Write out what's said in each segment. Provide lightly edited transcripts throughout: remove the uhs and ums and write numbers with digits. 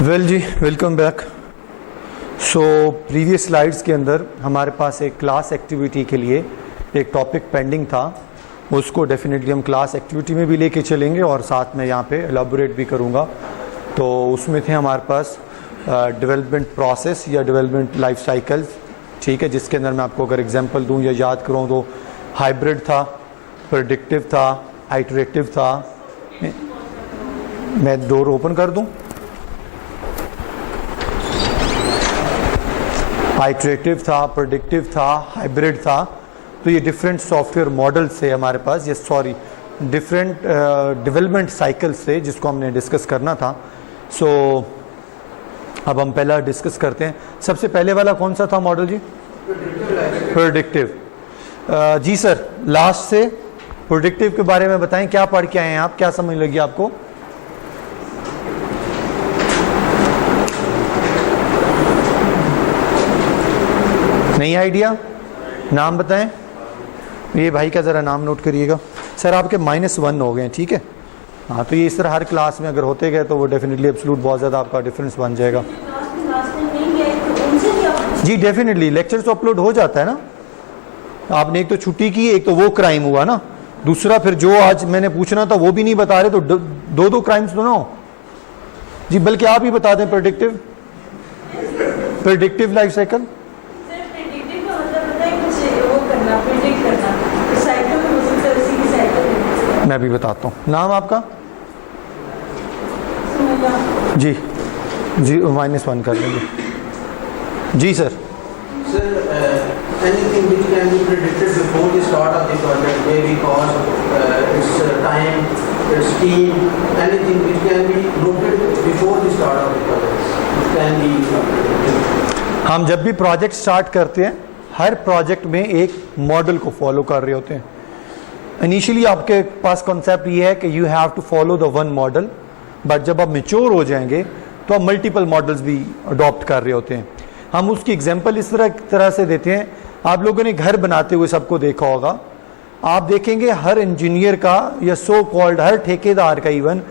Well ji, welcome back. So previous slides के अंदर हमारे पास एक क्लास एक्टिविटी के लिए एक टॉपिक पेंडिंग था। उसको डेफिनेटली हम क्लास एक्टिविटी में भी लेके चलेंगे और साथ में यहाँ पे एलाबोरेट भी करूँगा। तो उसमें थे हमारे पास डेवलपमेंट प्रोसेस या डेवलपमेंट लाइफ साइकिल्स, ठीक है, जिसके अंदर मैं आपको अगर एग्जांपल दूँ या याद करूँ तो हाइब्रिड था, प्रेडिक्टिव था, आइटरेटिव था। मैं डोर ओपन कर दूँ। आइटरेटिव था, प्रेडिक्टिव था, हाइब्रिड था। तो ये डिफरेंट सॉफ्टवेयर मॉडल्स थे हमारे पास, ये सॉरी डिफरेंट डेवलपमेंट साइकिल्स थे जिसको हमने डिस्कस करना था। सो अब हम पहला डिस्कस करते हैं। सबसे पहले वाला कौन सा था मॉडल जी? प्रेडिक्टिव। जी सर, लास्ट से प्रेडिक्टिव के बारे में बताएं, क्या पढ़ के आए हैं आप, क्या समझ लगी आपको? नहीं आइडिया? नाम बताएं। ये भाई का ज़रा नाम नोट करिएगा। सर आपके -1 हो गए हैं, ठीक है। हाँ, तो ये इस तरह हर क्लास में अगर होते गए तो वो डेफिनेटली एब्सोल्यूट बहुत ज़्यादा आपका डिफरेंस बन जाएगा। जी डेफिनेटली, लेक्चर तो अपलोड हो जाता है ना। आपने एक तो छुट्टी की, एक तो वो क्राइम हुआ ना, दूसरा फिर जो आज मैंने पूछना था वो भी नहीं बता रहे, तो दो क्राइम्स तो ना हो जी। बल्कि आप ही बता दें प्रेडिक्टिव लाइफ साइकिल। मैं भी बताता हूँ। नाम आपका? जी जी, -1 कर देंगे। जी sir. Anything which can be predicted before the start of the project, maybe cost, its time, its team, anything which can be noted before the start of the project, it can be predicted. हम जब भी project start करते हैं, हर project में एक model को follow कर रहे होते हैं। इनिशियली आपके पास कॉन्सेप्ट ये है कि you have to follow the one model, but जब आप मेच्योर हो जाएंगे तो आप मल्टीपल मॉडल्स भी अडॉप्ट कर रहे होते हैं। हम उसकी एग्जांपल इस तरह से देते हैं। आप लोगों ने घर बनाते हुए सबको देखा होगा। आप देखेंगे हर इंजीनियर का या सो कॉल्ड हर ठेकेदार का इवन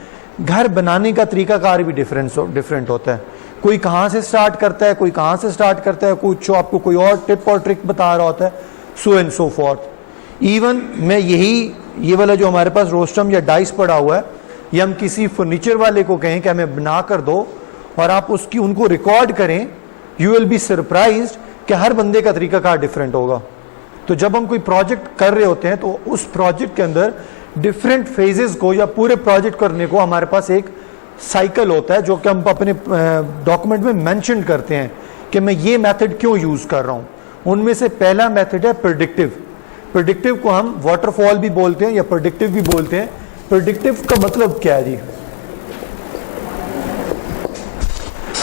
घर बनाने का तरीकाकार भी डिफरेंट होता है। कोई कहाँ से स्टार्ट करता है, कोई कहाँ से स्टार्ट करता है, कुछ आपको कोई और टिप और ट्रिक बता रहा होता है, so and so forth. Even मैं ये वाला जो हमारे पास रोस्टम या डाइस पड़ा हुआ है, ये हम किसी फर्नीचर वाले को कहें कि हमें बना कर दो और आप उनको रिकॉर्ड करें, यू विल बी सरप्राइज्ड कि हर बंदे का तरीकाकार डिफरेंट होगा। तो जब हम कोई प्रोजेक्ट कर रहे होते हैं तो उस प्रोजेक्ट के अंदर डिफरेंट फेजेस को या पूरे प्रोजेक्ट करने को हमारे पास एक साइकिल होता है जो कि हम अपने डॉक्यूमेंट में मेंशन करते हैं कि मैं ये मेथड क्यों यूज कर रहा हूं। उनमें से पहला मेथड है प्रेडिक्टिव। प्रेडिक्टिव को हम वाटरफॉल भी बोलते हैं या प्रेडिक्टिव भी बोलते हैं। प्रेडिक्टिव का मतलब क्या है जी?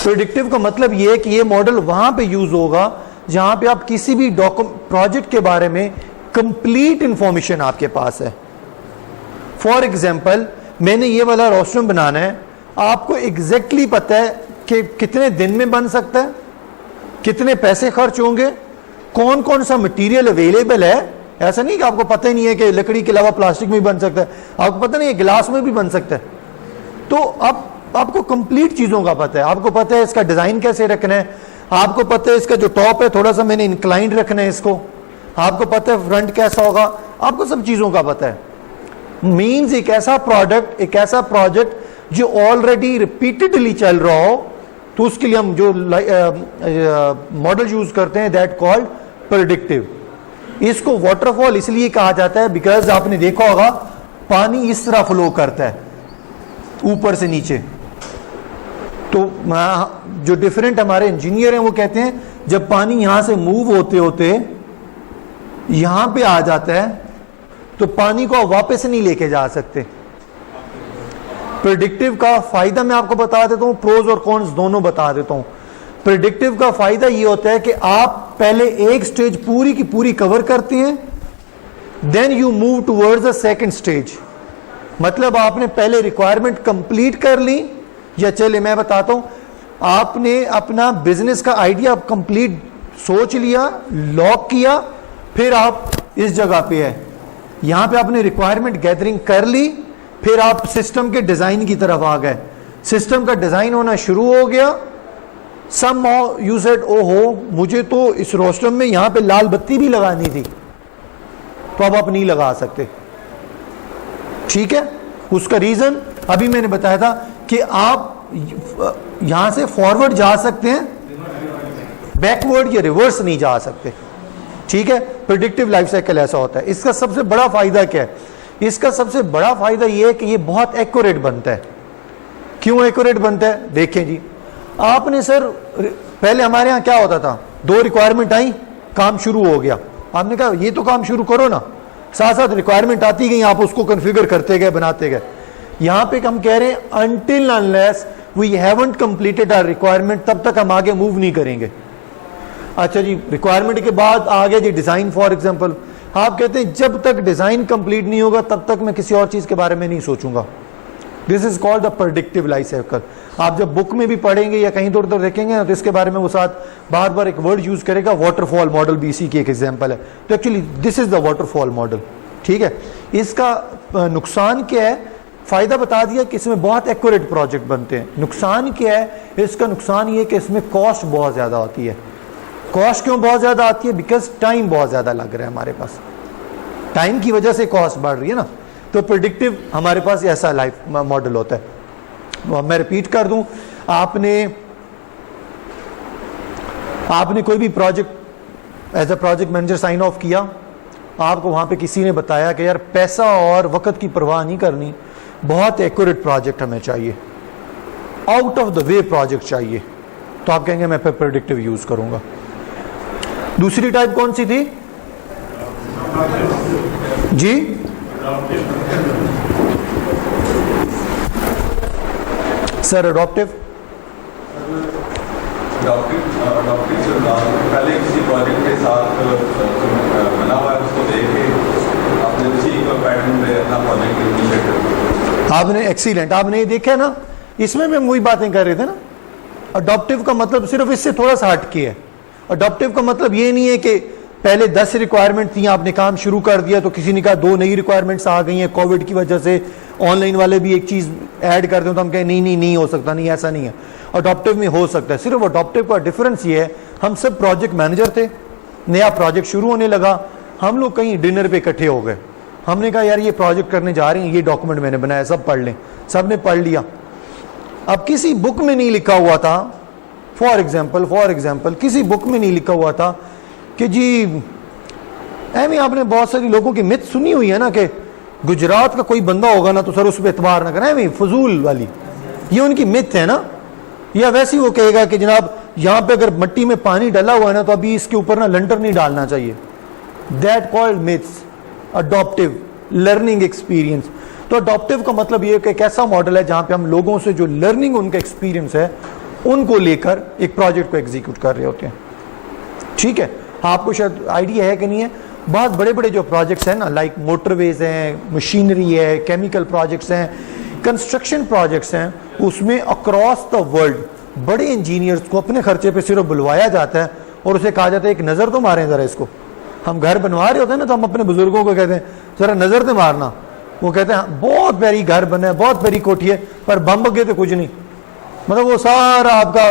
प्रेडिक्टिव का मतलब ये है कि ये मॉडल वहां पे यूज होगा जहां पे आप किसी भी प्रोजेक्ट के बारे में कंप्लीट इंफॉर्मेशन आपके पास है। फॉर एग्जांपल, मैंने ये वाला रोस्टम बनाना है, आपको एग्जैक्टली पता है कि कितने दिन में बन सकता है, कितने पैसे खर्च होंगे, कौन कौन सा मटेरियल अवेलेबल है। ऐसा नहीं कि आपको पता ही नहीं है कि लकड़ी के अलावा प्लास्टिक में भी बन सकता है, आपको पता नहीं है गिलास में भी बन सकता है। तो अब आपको कंप्लीट चीजों का पता है। आपको पता है इसका डिजाइन कैसे रखना है, आपको पता है इसका जो टॉप है थोड़ा सा मैंने इंक्लाइंड रखना है इसको, आपको पता है फ्रंट कैसा होगा, आपको सब चीजों का पता है। मीन्स एक ऐसा प्रोजेक्ट जो ऑलरेडी रिपीटेडली चल रहा हो, तो उसके लिए हम जो मॉडल यूज करते हैं दैट कॉल्ड प्रेडिक्टिव। इसको वाटरफॉल इसलिए कहा जाता है बिकॉज आपने देखा होगा पानी इस तरह फ्लो करता है ऊपर से नीचे। तो जो डिफरेंट हमारे इंजीनियर हैं वो कहते हैं जब पानी यहां से मूव होते होते यहां पे आ जाता है तो पानी को वापस नहीं लेके जा सकते। प्रेडिक्टिव का फायदा मैं आपको बता देता हूं, प्रोज और कॉन्स दोनों बता देता हूं। प्रेडिक्टिव का फायदा ये होता है कि आप पहले एक स्टेज पूरी की पूरी कवर करते हैं, then you move towards the second stage. मतलब आपने पहले रिक्वायरमेंट कंप्लीट कर ली, या चले मैं बताता हूं, आपने अपना बिजनेस का आइडिया कंप्लीट सोच लिया, लॉक किया, फिर आप इस जगह पे है, यहां पे आपने रिक्वायरमेंट गैदरिंग कर ली, फिर आप सिस्टम के डिजाइन की तरफ आ गए। सिस्टम का डिजाइन होना शुरू हो गया, सम यू सेड ओहो मुझे तो इस रोस्टम में यहां पे लाल बत्ती भी लगानी थी, तो अब आप नहीं लगा सकते। ठीक है, उसका रीजन अभी मैंने बताया था कि आप यहां से फॉरवर्ड जा सकते हैं, बैकवर्ड या रिवर्स नहीं जा सकते। ठीक है, प्रेडिक्टिव लाइफ साइकिल ऐसा होता है। इसका सबसे बड़ा फायदा क्या है? इसका सबसे बड़ा फायदा यह है कि यह बहुत एक्यूरेट बनता है। क्यों एक्यूरेट बनता है? देखें जी, आपने सर पहले हमारे यहां क्या होता था, 2 रिक्वायरमेंट आई, काम शुरू हो गया, आपने कहा ये तो काम शुरू करो ना, साथ साथ रिक्वायरमेंट आती गई, आप उसको कॉन्फ़िगर करते गए, बनाते गए। यहां पे हम कह रहे हैं until unless we haven't completed our requirement, तब तक हम आगे मूव नहीं करेंगे। अच्छा जी, रिक्वायरमेंट के बाद आ गया जी डिजाइन। फॉर एग्जांपल आप कहते हैं जब तक डिजाइन कंप्लीट नहीं होगा तब तक मैं किसी और चीज के बारे में नहीं सोचूंगा। This is called the predictive life cycle. आप जब बुक में भी पढ़ेंगे या कहीं उधर देखेंगे ना, तो इसके बारे में वो साथ बार बार एक वर्ड यूज करेगा, वाटरफॉल मॉडल भी इसी की एक एग्जांपल है। तो actually this is the waterfall model. ठीक है, इसका नुकसान क्या है? फायदा बता दिया कि इसमें बहुत एक्यूरेट प्रोजेक्ट बनते हैं। नुकसान क्या है? इसका नुकसान ये कि इसमें कॉस्ट बहुत ज्यादा आती है। कॉस्ट क्यों बहुत ज्यादा आती है? बिकॉज टाइम बहुत ज्यादा लग रहा है हमारे पास, टाइम की वजह से कॉस्ट बढ़ रही है ना। तो प्रेडिक्टिव हमारे पास ऐसा लाइफ मॉडल होता है। मैं रिपीट कर दूं, आपने कोई भी project as a project manager sign off किया, आपको वहां पे किसी ने बताया कि यार पैसा और वक्त की परवाह नहीं करनी, बहुत एक्यूरेट प्रोजेक्ट हमें चाहिए, out of the way project चाहिए, तो आप कहेंगे मैं प्रेडिक्टिव यूज करूंगा। दूसरी टाइप कौन सी थी जी? Sir adoptive. पहले किसी प्रोजेक्ट के साथ बना हुआ है, उसको देख के आपने उसी पैटर्न में अपना प्रोजेक्ट इनिशिएट। आपने एक्सीलेंट, आपने ये देखा ना, इसमें भी हम वही बातें कर रहे थे ना। अडॉप्टिव का मतलब सिर्फ इससे थोड़ा सा हटके है। अडॉप्टिव का मतलब ये नहीं है कि पहले 10 रिक्वायरमेंट थी, आपने काम शुरू कर दिया, तो किसी ने कहा 2 नई रिक्वायरमेंट्स आ गई हैं, कोविड की वजह से ऑनलाइन वाले भी एक चीज ऐड कर दें, तो हम कहें नहीं हो सकता। नहीं, ऐसा नहीं है। अडॉप्टिव में हो सकता है। सिर्फ अडॉप्टिव का डिफरेंस ये है, हम सब प्रोजेक्ट मैनेजर थे, नया प्रोजेक्ट शुरू होने लगा, हम लोग कहीं डिनर पे इकट्ठे हो गए, हमने कहा यार ये प्रोजेक्ट करने जा रहे हैं, ये डॉक्यूमेंट मैंने बनाया, सब पढ़ लें। सब ने पढ़ लिया। अब किसी बुक में नहीं लिखा हुआ था, फॉर एग्जाम्पल किसी बुक में नहीं लिखा हुआ था कि जी ऐਵੇਂ आपने बहुत सारी लोगों की मिथ सुनी हुई है ना कि गुजरात का कोई बंदा होगा ना तो सर उस पर एतबार ना करें, ऐਵੇਂ फजूल वाली, ये उनकी मिथ है ना। या वैसे ही वो कहेगा कि जनाब यहाँ पे अगर मिट्टी में पानी डाला हुआ है ना तो अभी इसके ऊपर ना लंटर नहीं डालना चाहिए। That called myths. Adoptive learning experience. तो अडॉप्टिव का मतलब ये कि एक ऐसा मॉडल है जहां पे हम लोगों से जो लर्निंग उनका एक्सपीरियंस है उनको लेकर एक प्रोजेक्ट को एग्जीक्यूट कर रहे होते हैं। ठीक है, आपको शायद आइडिया है कि नहीं है, बहुत बड़े बड़े जो प्रोजेक्ट्स हैं ना, लाइक मोटरवेज हैं, मशीनरी है, केमिकल प्रोजेक्ट्स हैं, कंस्ट्रक्शन प्रोजेक्ट्स हैं, उसमें अक्रॉस द वर्ल्ड बड़े इंजीनियर्स को अपने खर्चे पे सिर्फ बुलवाया जाता है और उसे कहा जाता है एक नज़र तो मारें ज़रा इसको। हम घर बनवा रहे होते हैं ना, तो हम अपने बुजुर्गों को कहते हैं ज़रा नज़र तो मारना। वो कहते हैं बहुत प्यारी घर बना है, बहुत प्यारी कोठी है, पर बम बगे तो कुछ नहीं। मतलब वो सारा आपका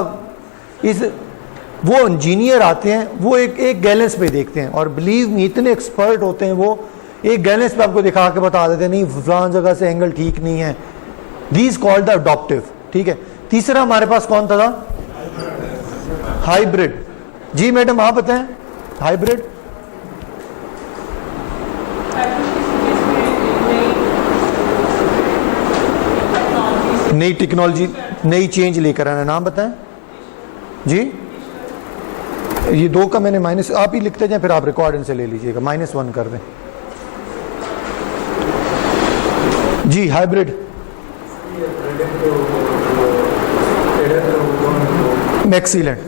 वो इंजीनियर आते हैं, वो एक गैलेंस पे देखते हैं, और बिलीव मी इतने एक्सपर्ट होते हैं, वो एक गैलेंस पे आपको दिखा के बता देते हैं नहीं फलां जगह से एंगल ठीक नहीं है। These called the adoptive. ठीक है, तीसरा हमारे पास कौन था? हाइब्रिड। जी मैडम आप बताएं, हाइब्रिड नई टेक्नोलॉजी, नई चेंज लेकर आना। नाम बताएं जी। ये 2 का मैंने माइनस, आप ही लिखते जाए, फिर आप रिकॉर्ड इनसे ले लीजिएगा, -1 कर दें जी। Hybrid excellent.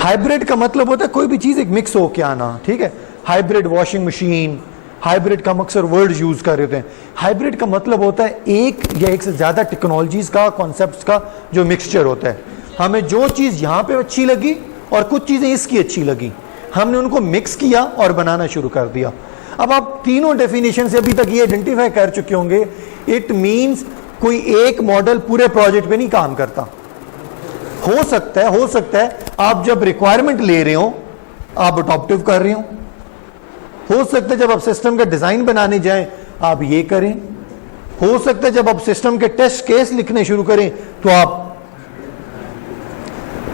हाइब्रिड का मतलब होता है कोई भी चीज एक मिक्स होके आना। ठीक है, हाइब्रिड वॉशिंग मशीन, हाइब्रिड का हम अक्सर वर्ड यूज कर रहे होते हैं। हाइब्रिड का मतलब होता है एक या एक से ज्यादा टेक्नोलॉजीज का, कॉन्सेप्ट्स का जो मिक्सचर होता है। हमें जो चीज यहां पे अच्छी लगी और कुछ चीजें इसकी अच्छी लगी, हमने उनको मिक्स किया और बनाना शुरू कर दिया। अब आप तीनों डेफिनेशन से अभी तक ये आइडेंटिफाई कर चुके होंगे, इट मींस कोई एक मॉडल पूरे प्रोजेक्ट पे नहीं काम करता। हो सकता है आप जब रिक्वायरमेंट ले रहे हो आप अडॉप्टिव कर रहे हो सकता है जब आप सिस्टम का डिजाइन बनाने जाएं आप ये करें, हो सकता है जब आप सिस्टम के टेस्ट केस लिखने शुरू करें तो आप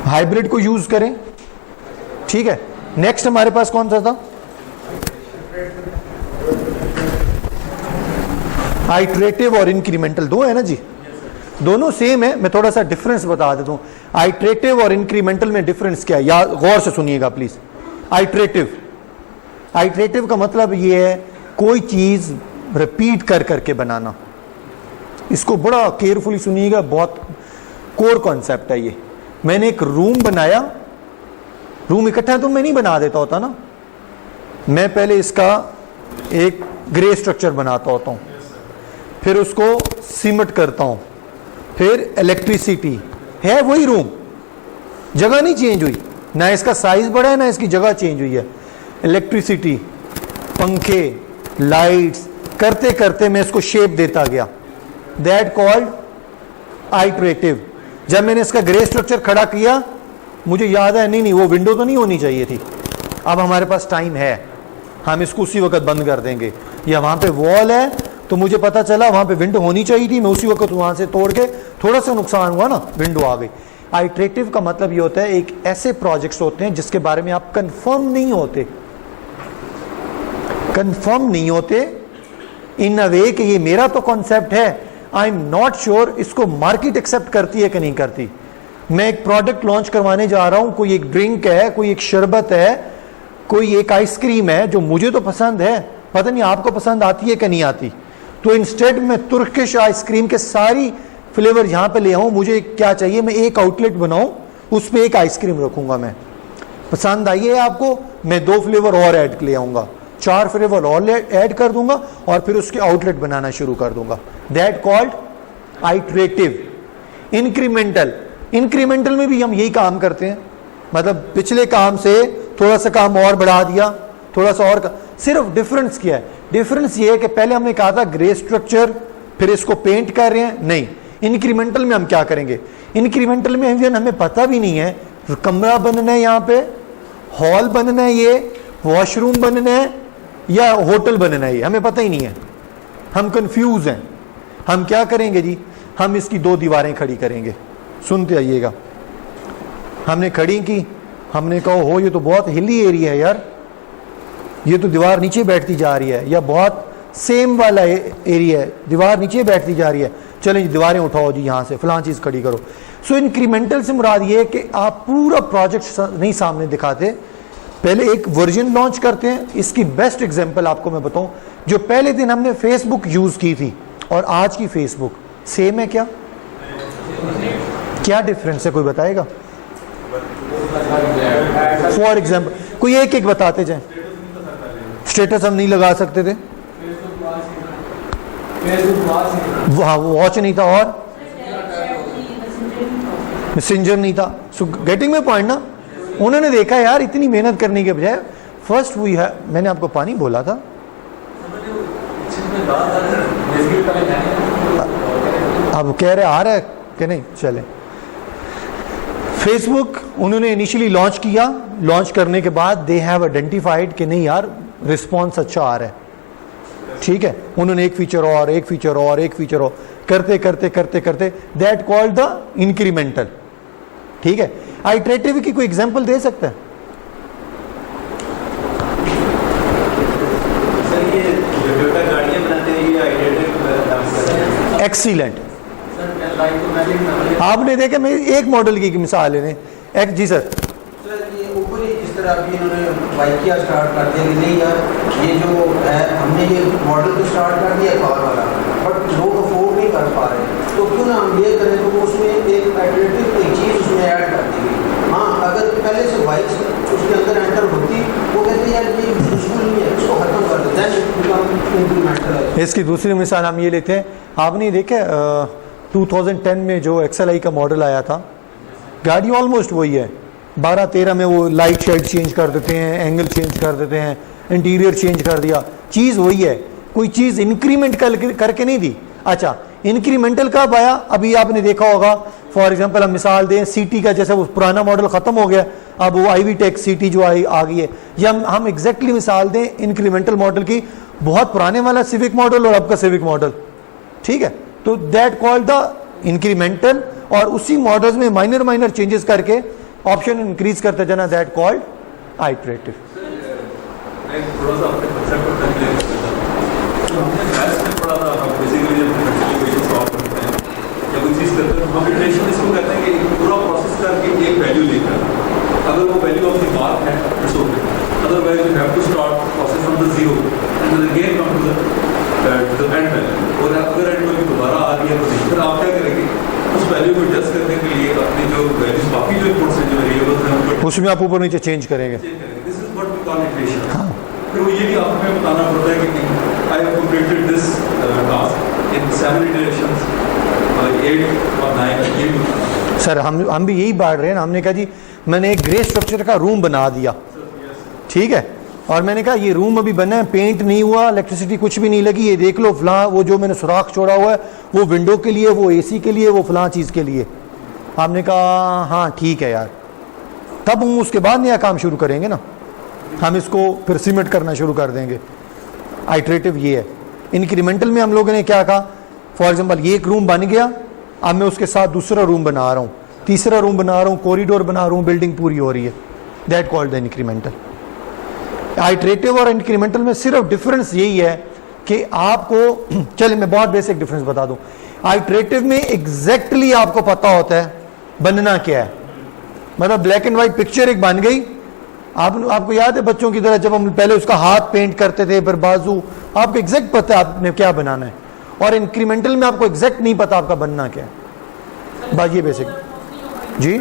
हाइब्रिड को यूज करें। ठीक है, नेक्स्ट हमारे पास कौन सा था? आइट्रेटिव और इंक्रीमेंटल, दो है ना जी, दोनों सेम है। मैं थोड़ा सा डिफरेंस बता देता हूं। आइट्रेटिव और इंक्रीमेंटल में डिफरेंस क्या है, या गौर से सुनिएगा प्लीज। आइट्रेटिव का मतलब ये है कोई चीज रिपीट कर करके बनाना। इसको बड़ा केयरफुली सुनिएगा, बहुत कोर कॉन्सेप्ट है ये। मैंने एक रूम बनाया, रूम इकट्ठा तो मैं नहीं बना देता होता ना, मैं पहले इसका एक ग्रे स्ट्रक्चर बनाता होता हूं, फिर उसको सीमेंट करता हूं, फिर इलेक्ट्रिसिटी है, वही रूम, जगह नहीं चेंज हुई, ना इसका साइज बढ़ा है ना इसकी जगह चेंज हुई है। इलेक्ट्रिसिटी, पंखे, लाइट्स करते करते मैं इसको शेप देता गया, दैट कॉल्ड आइट्रेटिव। जब मैंने इसका ग्रे स्ट्रक्चर खड़ा किया मुझे याद है नहीं वो विंडो तो नहीं होनी चाहिए थी, अब हमारे पास टाइम है, हम इसको उसी वक्त बंद कर देंगे। या वहां पे वॉल है तो मुझे पता चला वहां पे विंडो होनी चाहिए थी, मैं उसी वक्त वहां से तोड़ के, थोड़ा सा नुकसान हुआ ना, विंडो आ गई। आइट्रेटिव का मतलब ये होता है एक ऐसे प्रोजेक्ट्स होते हैं जिसके बारे में आप कंफर्म नहीं होते इन अ वे कि ये मेरा तो कॉन्सेप्ट है, आई एम नॉट श्योर इसको मार्केट एक्सेप्ट करती है कि नहीं करती। मैं एक प्रोडक्ट लॉन्च करवाने जा रहा हूं, कोई एक ड्रिंक है, कोई एक शरबत है, कोई एक आइसक्रीम है जो मुझे तो पसंद है, पता नहीं आपको पसंद आती है कि नहीं आती। तो इंस्टेड मैं तुर्किश आइसक्रीम के सारी फ्लेवर यहां पे ले आऊं, मुझे क्या चाहिए, मैं एक आउटलेट बनाऊं, उस पर एक आइसक्रीम रखूंगा। मैं पसंद आई है आपको, मैं 2 फ्लेवर और ऐड ले आऊंगा, 4 फ्लेवर और ऐड कर दूंगा और फिर उसके आउटलेट बनाना शुरू कर दूंगा। That called iterative. इंक्रीमेंटल में भी हम यही काम करते हैं, मतलब पिछले काम से थोड़ा सा काम और बढ़ा दिया, थोड़ा सा और सिर्फ डिफरेंस क्या है? डिफरेंस ये है कि पहले हमने कहा था ग्रे स्ट्रक्चर, फिर इसको पेंट कर रहे हैं, नहीं। इंक्रीमेंटल में हम क्या करेंगे? इंक्रीमेंटल में हमें पता भी नहीं है कमरा बनना है, यहाँ पे हॉल बनना है, ये वॉशरूम बनना है या होटल बनना है, हमें पता ही नहीं है, हम कंफ्यूज हैं। हम क्या करेंगे जी, हम इसकी 2 दीवारें खड़ी करेंगे। सुनते आइएगा, हमने खड़ी की, हमने कहा हो ये तो बहुत हिली एरिया है यार, ये तो दीवार नीचे बैठती जा रही है, या बहुत सेम वाला एरिया है, दीवार नीचे बैठती जा रही है, चलें जी दीवारें उठाओ जी, यहाँ से फलां चीज़ खड़ी करो। सो इंक्रीमेंटल से मुराद ये है कि आप पूरा प्रोजेक्ट नहीं सामने दिखाते, पहले एक वर्जन लॉन्च करते हैं। इसकी बेस्ट एग्जांपल आपको मैं बताऊं, जो पहले दिन हमने फेसबुक यूज की थी और आज की फेसबुक सेम है क्या? क्या डिफरेंस है, कोई बताएगा? फॉर एग्जाम्पल कोई एक बताते जाए। स्टेटस हम नहीं लगा सकते थे, वॉच नहीं था और मैसेंजर नहीं था। सो गेटिंग माय पॉइंट ना, उन्होंने देखा यार इतनी मेहनत करने के बजाय फर्स्ट वी है, मैंने आपको पानी बोला था, अब कह रहे आ रहा है कि नहीं। चले, फेसबुक उन्होंने इनिशियली लॉन्च किया, लॉन्च करने के बाद दे हैव आइडेंटिफाइड कि नहीं यार रिस्पॉन्स अच्छा आ रहा है, ठीक है, उन्होंने एक फीचर और एक फीचर और एक फीचर और करते करते करते करते दैट कॉल्ड द इंक्रीमेंटल। ठीक है, आइट्रेटिव की कोई एग्जांपल दे सकता है? एक्सीलेंट, आपने देखा, मैं एक मॉडल की मिसाल लेने जी सर। ये ऊपर ही जिस तरह अभी इन्होंने बाइकिया स्टार्ट कर दिया कि नहीं यार ये जो है हमने ये मॉडल तो स्टार्ट कर दिया कार वाला, बट लोग अफोर्ड नहीं कर पा रहे, तो क्यों ना हम ये करें तो उसमें एक एडिटिव एक चीज़ उसमें ऐड कर दी गई। हाँ, अगर पहले से बाइक उसके अंदर एंटर होती, वो कहते यार ये यूजफुल नहीं है, इसको खत्म कर देते हैं। इसकी दूसरी मिसाल हम ये लेते हैं, आपने देखे 2010 में जो XLI का मॉडल आया था, गाड़ी ऑलमोस्ट वही है, 12-13 में वो लाइट शेड चेंज कर देते हैं, एंगल चेंज कर देते हैं, इंटीरियर चेंज कर दिया, चीज़ वही है, कोई चीज़ इंक्रीमेंट करके नहीं दी। अच्छा, इंक्रीमेंटल कब आया? अभी आपने देखा होगा, फॉर एग्जांपल हम मिसाल दें सीटी का, जैसे वो पुराना मॉडल खत्म हो गया, अब वो आईवी टेक सीटी जो आ गई है, या हम एग्जैक्टली मिसाल दें इंक्रीमेंटल मॉडल की, बहुत पुराने वाला सिविक मॉडल और अब का सिविक मॉडल, ठीक है, तो दैट कॉल्ड द इंक्रीमेंटल, और उसी मॉडल्स में माइनर चेंजेस करके ऑप्शन इंक्रीज करते जाना, दैट कॉल्ड आइटरेटिव। मैं थोड़ा सा अपने कंसेप्ट को क्लियर करता हूं। तो हमने मैथ्स में पढ़ा था, हम बेसिकली जब डिफरेंशियल इक्वेशन सॉल्व करते हैं या कोई चीज़ करते हैं, हम इटरेशन इसको कहते हैं कि एक पूरा प्रोसेस करके एक वैल्यू लेकर, अगर वो वैल्यू ऑफ द मार्क है it's okay, otherwise you have to start process from the zero and then again come to the end value. और अगर एंड वैल्यू दोबारा आ रही है तो फिर आप क्या करेंगे, उस वैल्यू को एडजस्ट करने के लिए अपनी जो वैल्यूज बाकी जो इनपुट्स हैं, जो वेरिएबल्स हैं, उनको उसमें आप ऊपर नीचे चेंज करेंगे। This is what we call iteration. फिर वो ये भी आपको बताना पड़ता है कि I have completed this task in 7 iterations, 8 और 9, ये भी बताना। सर हम भी यही बांट रहे हैं ना, हमने कहा जी मैंने एक ग्रे स्ट्रक्चर का रूम बना दिया, ठीक है, और मैंने कहा ये रूम अभी बना है, पेंट नहीं हुआ, इलेक्ट्रिसिटी कुछ भी नहीं लगी, ये देख लो फलां वो जो मैंने सुराख छोड़ा हुआ है वो विंडो के लिए, वो एसी के लिए, वो फलां चीज़ के लिए। आपने कहा हाँ ठीक है यार, तब हम उसके बाद नया काम शुरू करेंगे ना, हम इसको फिर सीमेंट करना शुरू कर देंगे। आइटरेटिव ये है। इंक्रीमेंटल में हम लोगों ने क्या कहा, फॉर एग्जांपल ये एक रूम बन गया, अब मैं उसके साथ दूसरा रूम बना रहा हूँ, तीसरा रूम बना रहा हूँ, कॉरिडोर बना रहा हूँ, बिल्डिंग पूरी हो रही है, that called the incremental. Iterative और इंक्रीमेंटल में सिर्फ डिफरेंस यही है कि आपको, चलिए मैं बहुत बेसिक डिफरेंस बता दूं, आइटरेटिव में एग्जैक्टली आपको पता होता है बनना क्या है, मतलब ब्लैक एंड व्हाइट पिक्चर एक बन गई, आपको याद है बच्चों की तरह जब हम पहले उसका हाथ पेंट करते थे, फिर बाजू, आपको एग्जैक्ट पता है आपने क्या बनाना है, और इंक्रीमेंटल में आपको एग्जैक्ट नहीं पता आपका बनना क्या है। बात ये बेसिक जी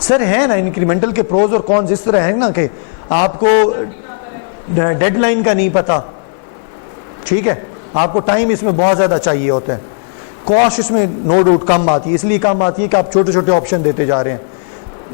सर है ना, इंक्रीमेंटल के प्रोज और कॉन्स इस तरह है ना कि आपको डेडलाइन का नहीं पता, ठीक है, आपको टाइम इसमें बहुत ज़्यादा चाहिए होता है, कॉस्ट इसमें नो डाउट कम आती है, इसलिए कम आती है कि आप छोटे छोटे ऑप्शन देते जा रहे हैं।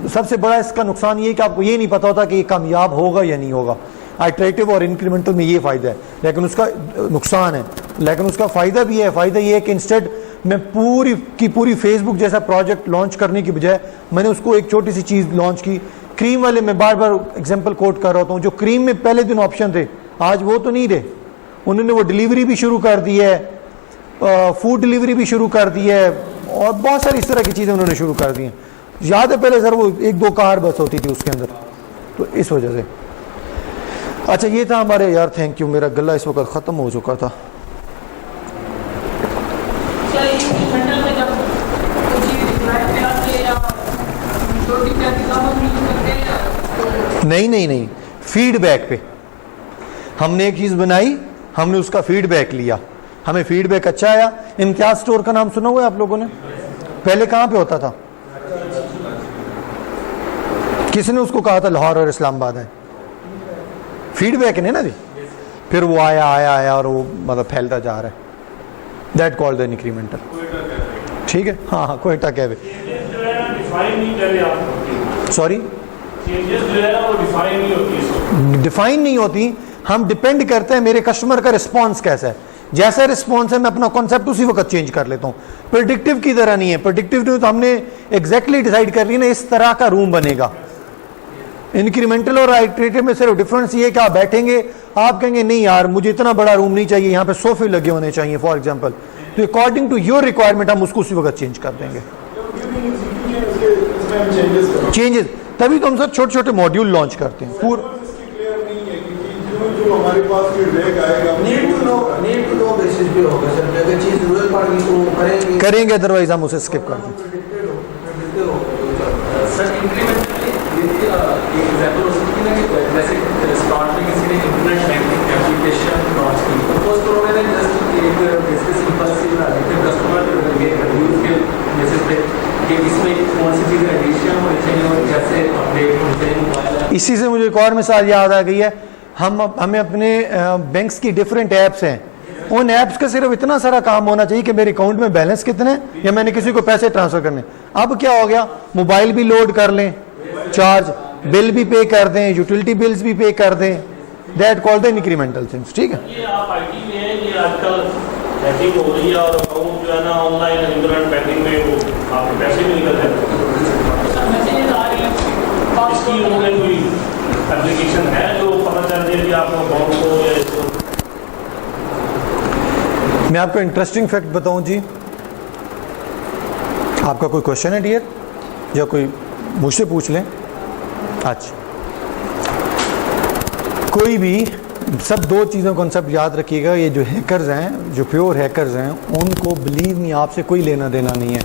सबसे बड़ा इसका नुकसान ये है कि आपको ये नहीं पता होता कि ये कामयाब होगा या नहीं होगा। आइटरेटिव और इंक्रीमेंटल में ये फ़ायदा है, लेकिन उसका नुकसान है, लेकिन उसका फ़ायदा भी है। फ़ायदा ये है कि इंस्टेड मैं पूरी की पूरी फेसबुक जैसा प्रोजेक्ट लॉन्च करने की बजाय मैंने उसको एक छोटी सी चीज़ लॉन्च की। क्रीम वाले मैं बार बार एग्जांपल कोट कर रहा हूँ, जो क्रीम में पहले दिन ऑप्शन थे आज वो तो नहीं रहे, उन्होंने वो डिलीवरी भी शुरू कर दी है, फूड डिलीवरी भी शुरू कर दी है, और बहुत सारी इस तरह की चीज़ें उन्होंने शुरू कर दी हैं। याद है पहले सर वो 1-2 कार बस होती थी उसके अंदर, तो इस वजह से। अच्छा ये था हमारे, यार थैंक यू, मेरा गला इस वक्त ख़त्म हो चुका था। नहीं, फीडबैक पे हमने एक चीज़ बनाई, हमने उसका फीडबैक लिया, हमें फीडबैक अच्छा आया। इम्तियाज स्टोर का नाम सुना हुआ है आप लोगों ने? पहले कहाँ पे होता था? किसने उसको कहा था लाहौर और इस्लामाबाद है? फीडबैक ने ना जी, फिर वो आया और वो मतलब फैलता जा रहा है, दैट कॉल्ड द इंक्रीमेंटल, ठीक है। हाँ कोयटा कैवे, सॉरी डिफाइन नहीं होती, हम डिपेंड करते हैं मेरे कस्टमर का रिस्पॉन्स कैसा है, जैसा रिस्पॉन्स है मैं अपना कॉन्सेप्ट उसी वक्त चेंज कर लेता हूँ। प्रेडिक्टिव की तरह नहीं है, प्रेडिक्टिव तो हमने एग्जैक्टली डिसाइड कर लिया ना इस तरह का रूम बनेगा। इंक्रीमेंटल और आइटरेटिव में सिर्फ डिफरेंस ये है कि आप बैठेंगे, आप कहेंगे नहीं यार मुझे इतना बड़ा रूम नहीं चाहिए, यहाँ पे सोफे लगे होने चाहिए फॉर एग्जांपल, तो अकॉर्डिंग टू योर रिक्वायरमेंट हम उसको उसी वक्त चेंज कर देंगे। चेंजेस तभी तो हम सब छोटे छोटे मॉड्यूल लॉन्च करते हैं। हमारे पास फीडबैक आएगा, नीड टू नो बेसिस पे होगा सर, अगर चीज रूरल पार्ट की तो करेंगे अदरवाइज हम उसे स्किप कर दें। सर इंक्रीमेंटली एक एग्जांपल हो सकती है कि जैसे स्टार्ट में किसी ने इंटरनेट बैंकिंग एप्लीकेशन लॉन्च की, तो पोस्ट करोगे ना जस्ट एक बेसिक सिंपल सी कस्टमर ये रिव्यूज के बेसिस पे कि इसमें कौन सी चीज़ें एडिशन होनी चाहिए और जैसे अपडेट होने चाहिए। इसी से मुझे एक और मिसाल याद आ गई है, हमें अपने बैंक्स की डिफरेंट ऐप्स हैं, उन ऐप्स का सिर्फ इतना सारा काम होना चाहिए कि मेरे अकाउंट में बैलेंस कितने हैं या मैंने किसी को पैसे ट्रांसफर करने। अब क्या हो गया, मोबाइल भी लोड कर लें, चार्ज बिल भी पे कर दें, यूटिलिटी बिल्स भी पे कर दें, that called the incremental things, ठीक है। ये आप आईटी में ये आजकल हैकिंग हो रही है और अकाउंट जो है ना ऑनलाइन इंटरनेट बैंकिंग में वो आपके पैसे भी निकल जाते हैं। सर मैसेजेस आ रहे हैं इसकी उन्होंने कोई एप्लीकेशन है जो पता चल रही है कि आपको अकाउंट को या इसको? मैं आपको इंटरेस्टिंग फैक्ट बताऊं जी, आपका कोई क्वेश्चन है डियर, या कोई मुझसे पूछ लें? अच्छा, कोई भी सब दो चीज़ों का कंसेप्ट याद रखिएगा, ये जो हैकर्स हैं, जो प्योर हैकर्स हैं, उनको बिलीव नहीं आपसे कोई लेना देना नहीं है।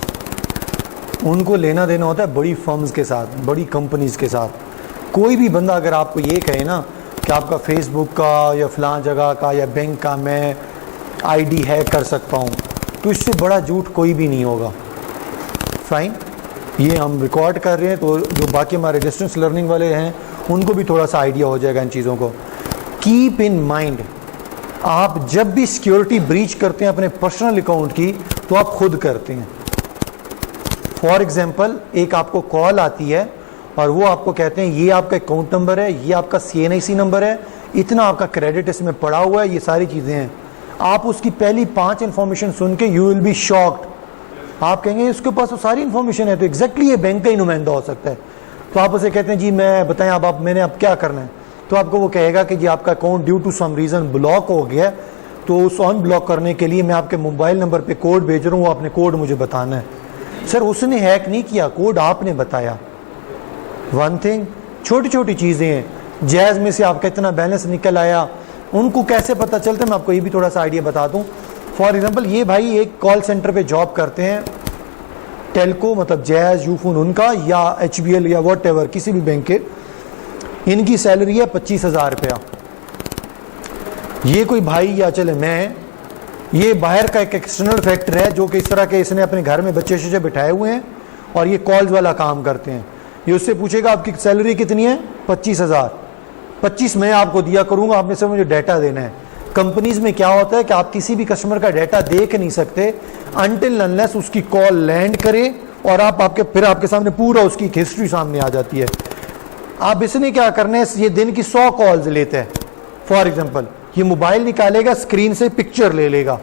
उनको लेना देना होता है बड़ी फर्म्स के साथ, बड़ी कंपनीज के साथ। कोई भी बंदा अगर आपको ये कहे ना कि आपका फेसबुक का या फलां जगह का या बैंक का मैं आईडी हैक कर सकता हूँ, तो इससे बड़ा झूठ कोई भी नहीं होगा। फाइन, ये हम रिकॉर्ड कर रहे हैं तो जो बाकी हमारे डिस्टेंस लर्निंग वाले हैं उनको भी थोड़ा सा आइडिया हो जाएगा इन चीज़ों को। कीप इन माइंड, आप जब भी सिक्योरिटी ब्रीच करते हैं अपने पर्सनल अकाउंट की, तो आप खुद करते हैं। फॉर एग्जांपल, एक आपको कॉल आती है और वो आपको कहते हैं ये आपका अकाउंट नंबर है, ये आपका CNIC नंबर है, इतना आपका क्रेडिट इसमें पड़ा हुआ है, ये सारी चीज़ें हैं। आप उसकी पहली 5 इंफॉर्मेशन सुन के यू विल बी शॉक्ड। आप कहेंगे इसके पास तो सारी इंफॉर्मेशन है, तो एग्जैक्टली ये बैंक का ही नुमाइंदा हो सकता है। तो आप उसे कहते हैं जी मैं बताएं अब मैंने अब क्या करना है, तो आपको वो कहेगा कि जी आपका account due to some reason block हो गया, तो उस अनब्लॉक करने के लिए मैं आपके मोबाइल नंबर पे कोड भेज रहा हूँ, वो आपने कोड मुझे बताना है। सर उसने हैक नहीं किया, कोड आपने बताया। वन थिंग, छोटी छोटी चीज़ें हैं। जैज़ में से आपका इतना बैलेंस निकल आया, उनको कैसे पता चलता है, मैं आपको ये भी थोड़ा सा आइडिया बता दूं। फॉर एग्जांपल, ये भाई एक कॉल सेंटर पे जॉब करते हैं, टेलको मतलब जैज़, यूफोन उनका, या HBL या वॉट एवर किसी भी बैंक के। इनकी सैलरी है 25,000 रुपया। ये कोई भाई या चले मैं, ये बाहर का एक एक्सटर्नल फैक्टर है जो कि इस तरह के इसने अपने घर में बच्चे शच्चे बिठाए हुए हैं और ये कॉल्स वाला काम करते हैं। ये उससे पूछेगा आपकी सैलरी कितनी है, 25,000। 25 मैं आपको दिया करूंगा, आपने से मुझे डाटा देना है। कंपनीज में क्या होता है कि आप किसी भी कस्टमर का डाटा देख नहीं सकते अनटिल अनलेस उसकी कॉल लैंड करे और फिर आपके सामने पूरा उसकी हिस्ट्री सामने आ जाती है। आप इसने क्या करना है, ये दिन की 100 कॉल्स लेते हैं। फॉर एग्जांपल, ये मोबाइल निकालेगा, स्क्रीन से पिक्चर ले लेगा,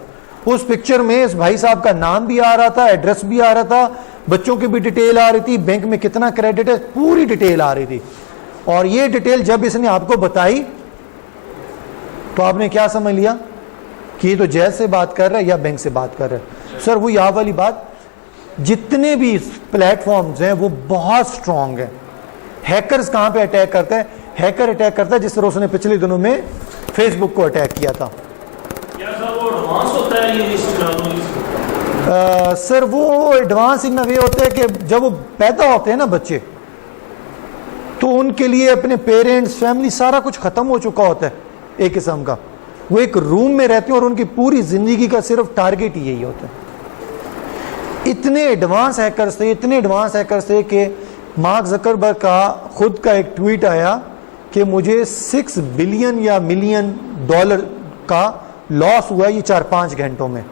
उस पिक्चर में इस भाई साहब का नाम भी आ रहा था, एड्रेस भी आ रहा था, बच्चों की भी डिटेल आ रही थी, बैंक में कितना क्रेडिट है, पूरी डिटेल आ रही थी। और ये डिटेल जब इसने आपको बताई तो आपने क्या समझ लिया कि ये तो जैज़ से बात कर रहा है या बैंक से बात कर रहा है। सर वो यहाँ वाली बात, जितने भी प्लेटफॉर्म्स हैं वो बहुत स्ट्रांग है। हैकर्स कहाँ पे अटैक करते हैं, हैकर अटैक करता है जिस तरह उसने पिछले दिनों में फेसबुक को अटैक किया था। क्या सर वो एडवांस होता है ये सर वो एडवांस इन वे होता है कि जब वो पैदा होते हैं ना बच्चे, तो उनके लिए अपने पेरेंट्स, फैमिली सारा कुछ खत्म हो चुका होता है एक किस्म का। वो एक रूम में रहते हैं और उनकी पूरी जिंदगी का सिर्फ टारगेट ही यही होता है। इतने एडवांस हैकर्स थे कि मार्क ज़करबर्ग का खुद का एक ट्वीट आया कि मुझे 6 बिलियन या मिलियन डॉलर का लॉस हुआ ये 4-5 घंटों में।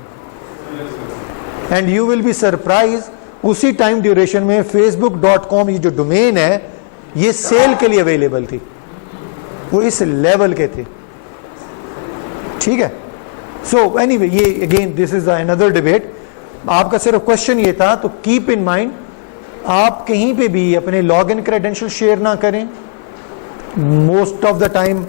And you will be surprise, उसी टाइम ड्यूरेशन में facebook.com ये जो डोमेन है ये सेल के लिए अवेलेबल थी। वो इस लेवल के थे, ठीक है। सो एनीवे, ये again this is another debate. आपका सिर्फ क्वेश्चन ये था, तो कीप इन माइंड आप कहीं पे भी अपने लॉग इन क्रेडेंशियल शेयर ना करें। मोस्ट ऑफ द टाइम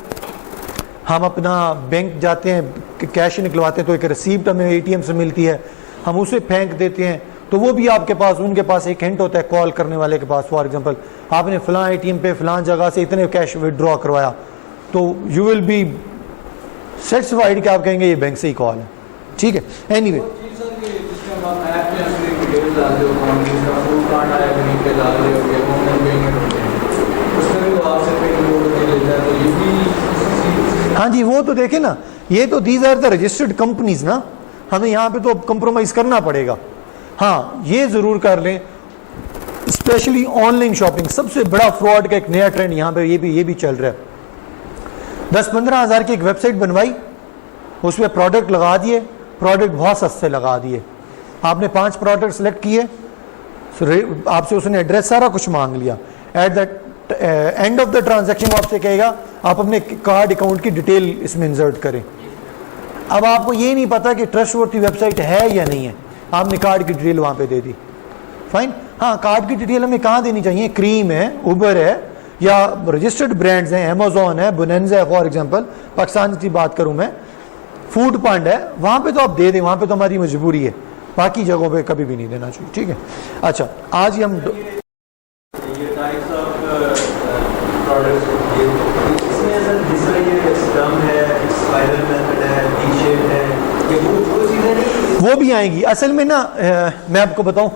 हम अपना बैंक जाते हैं, कैश निकलवाते हैं तो एक रिसीप्ट हमें ATM से मिलती है, हम उसे फेंक देते हैं, तो वो भी आपके पास, उनके पास एक हिंट होता है कॉल करने वाले के पास। फॉर एग्जांपल, आपने फलां ATM पे फलां जगह से इतने कैश विड्रॉ करवाया, तो यू विल बी सेटिस्फाइड कि आप कहेंगे ये बैंक से ही कॉल है, ठीक है। एनीवे हाँ जी, वो तो देखे ना, ये तो these are the registered companies ना, हमें यहाँ पे तो कंप्रोमाइज करना पड़ेगा। हाँ, ये जरूर कर लें, स्पेशली ऑनलाइन शॉपिंग सबसे बड़ा फ्रॉड का एक नया ट्रेंड यहाँ पे ये भी चल रहा है। 10-15 हज़ार की एक वेबसाइट बनवाई, उसमें प्रोडक्ट लगा दिए, प्रोडक्ट बहुत सस्ते लगा दिए। आपने 5 प्रोडक्ट सेलेक्ट किए, आपसे उसने एड्रेस सारा कुछ मांग लिया। Eight the end of the transaction आपसे कहेगा आप अपने कार्ड अकाउंट की डिटेल इसमें इंसर्ट करें। अब आपको ये नहीं पता कि ट्रस्टवर्थी वेबसाइट है या नहीं है, आपने कार्ड की डिटेल वहां पे दे दी, फाइन। हाँ, कार्ड की डिटेल हमें कहाँ देनी चाहिए? क्रीम है, उबर है, या रजिस्टर्ड ब्रांड्स हैं, अमेजोन है, बोनेंजा है, फॉर एग्जांपल पाकिस्तान की बात करूं मैं, फूड पांडा है, वहां पे तो आप दे दें, वहां पे तो हमारी मजबूरी है, बाकी जगहों पे कभी भी नहीं देना चाहिए, ठीक है। अच्छा, आज ही हम ये टाइप्स ऑफ प्रोडक्ट्स इसमें सर जिसका ये स्क्रम है, स्पाइरल मेथड है, टी शेप है, ये वो चीज़ें नहीं वो भी आएंगी। असल में ना मैं आपको बताऊं,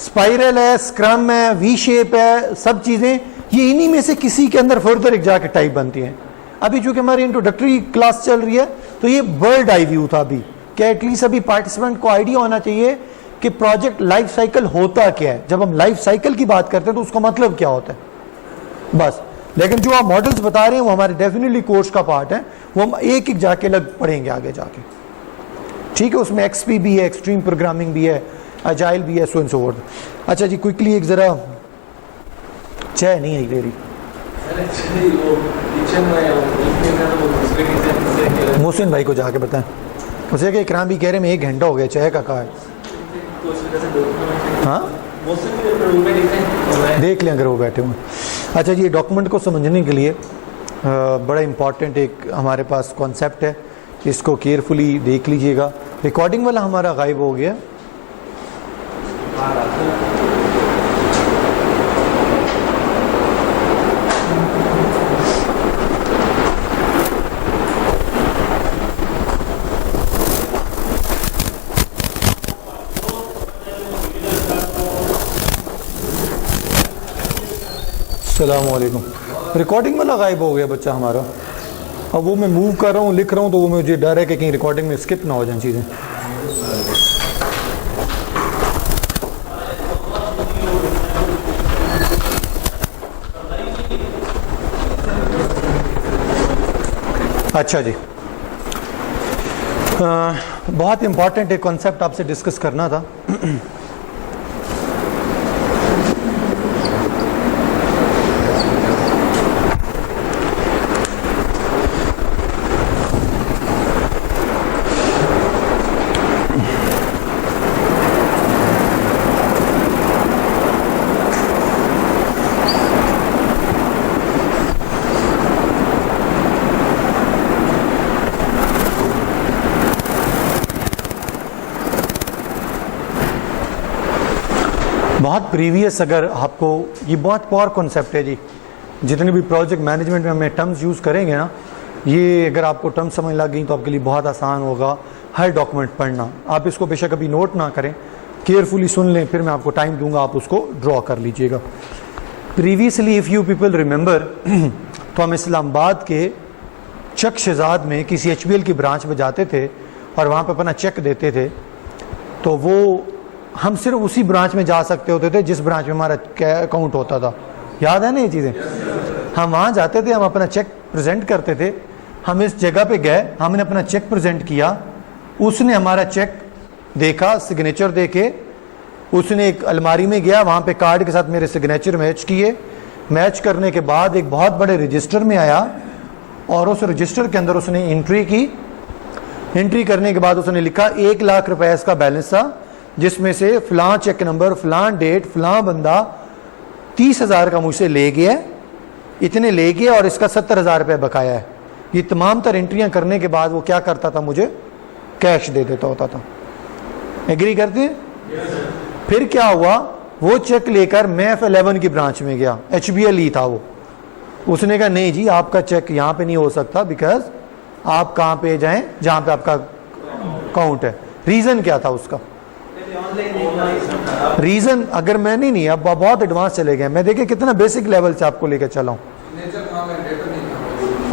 स्पाइरल है, स्क्रम है, वी शेप है, सब चीजें ये इन्हीं में से किसी के अंदर फर्दर एक जाके टाइप बनती हैं। अभी चूंकि हमारी इंट्रोडक्टरी क्लास चल रही है तो ये बर्ड आई व्यू था अभी, कि एटलीस्ट अभी पार्टिसिपेंट को आइडिया होना चाहिए कि प्रोजेक्ट लाइफ साइकिल होता क्या है। जब हम लाइफ साइकिल की बात करते हैं तो उसका मतलब क्या होता है, बस। लेकिन जो आप मॉडल्स बता रहे हैं वो हमारे डेफिनेटली कोर्स का पार्ट है, वो हम एक एक जाके लग पढ़ेंगे आगे जाके, ठीक है। उसमें एक्सपी भी है, एक्सट्रीम प्रोग्रामिंग भी है, अजाइल भी है, सो एंड सो फोर्थ। अच्छा जी, क्विकली एक जरा चाय नहीं आई मेरी, एक्चुअली वो किचन में वो दूसरे किचन से मोहसिन भाई को जाके बताएं, उसे कि इकराम भी कह रहे मैं 1 घंटा हो गया चाय का कहा है। तो उस वजह से डॉक्यूमेंट हाँ, मोस्टली के रूम में दिखते हैं देख लें अगर वो बैठे हुए। अच्छा जी, ये डॉक्यूमेंट को समझने के लिए बड़ा इंपॉर्टेंट एक हमारे पास कॉन्सेप्ट है, इसको केयरफुली देख लीजिएगा। रिकॉर्डिंग वाला हमारा गायब हो गया, अस्सलामुअलैकुम। रिकॉर्डिंग वाला गायब हो गया बच्चा हमारा। अब वो मैं मूव कर रहा हूँ, लिख रहा हूँ, तो वो मुझे डर है कि कहीं रिकॉर्डिंग में स्किप ना हो जाए चीज़ें। अच्छा जी, बहुत इंपॉर्टेंट एक कॉन्सेप्ट आपसे डिस्कस करना था। बहुत प्रीवियस, अगर आपको ये बहुत पावर कॉन्सेप्ट है जी, जितने भी प्रोजेक्ट मैनेजमेंट में हमें टर्म्स यूज़ करेंगे ना, ये अगर आपको टर्म्स समझ लग गई तो आपके लिए बहुत आसान होगा हर डॉक्यूमेंट पढ़ना। आप इसको बेशक अभी नोट ना करें, केयरफुली सुन लें, फिर मैं आपको टाइम दूंगा, आप उसको ड्रॉ कर लीजिएगा। Previously if you people remember, तो हम इस्लामाबाद के चक शहजाद में किसी HBL की ब्रांच में जाते थे और वहाँ पर अपना चेक देते थे, तो वो हम सिर्फ उसी ब्रांच में जा सकते होते थे जिस ब्रांच में हमारा अकाउंट होता था। याद है ना ये चीज़ें? हम वहाँ जाते थे, हम अपना चेक प्रेजेंट करते थे। हम इस जगह पे गए, हमने अपना चेक प्रेजेंट किया, उसने हमारा चेक देखा, सिग्नेचर देके उसने एक अलमारी में गया, वहाँ पे कार्ड के साथ मेरे सिग्नेचर मैच किए। मैच करने के बाद एक बहुत बड़े रजिस्टर में आया और उस रजिस्टर के अंदर उसने एंट्री की। एंट्री करने के बाद उसने लिखा 1 लाख रुपए इसका बैलेंस था, जिसमें से फलां चेक नंबर, फलां डेट, फलां बंदा 30,000 का मुझसे ले गया, इतने ले गया और इसका 70,000 रुपये बकाया है। ये तमाम तर एंट्रियां करने के बाद वो क्या करता था, मुझे कैश दे देता होता था। एग्री करते हैं? फिर क्या हुआ, वो चेक लेकर मैं F11 की ब्रांच में गया, HBL ही था वो। उसने कहा नहीं जी, आपका चेक यहाँ पे नहीं हो सकता, बिकॉज आप कहाँ पे जाएं जहाँ पे आपका अकाउंट है। रीज़न क्या था उसका? रीज़न अगर मैं नहीं, अब बहुत एडवांस चले गए, मैं देखिए कितना बेसिक लेवल से आपको लेकर चला हूँ।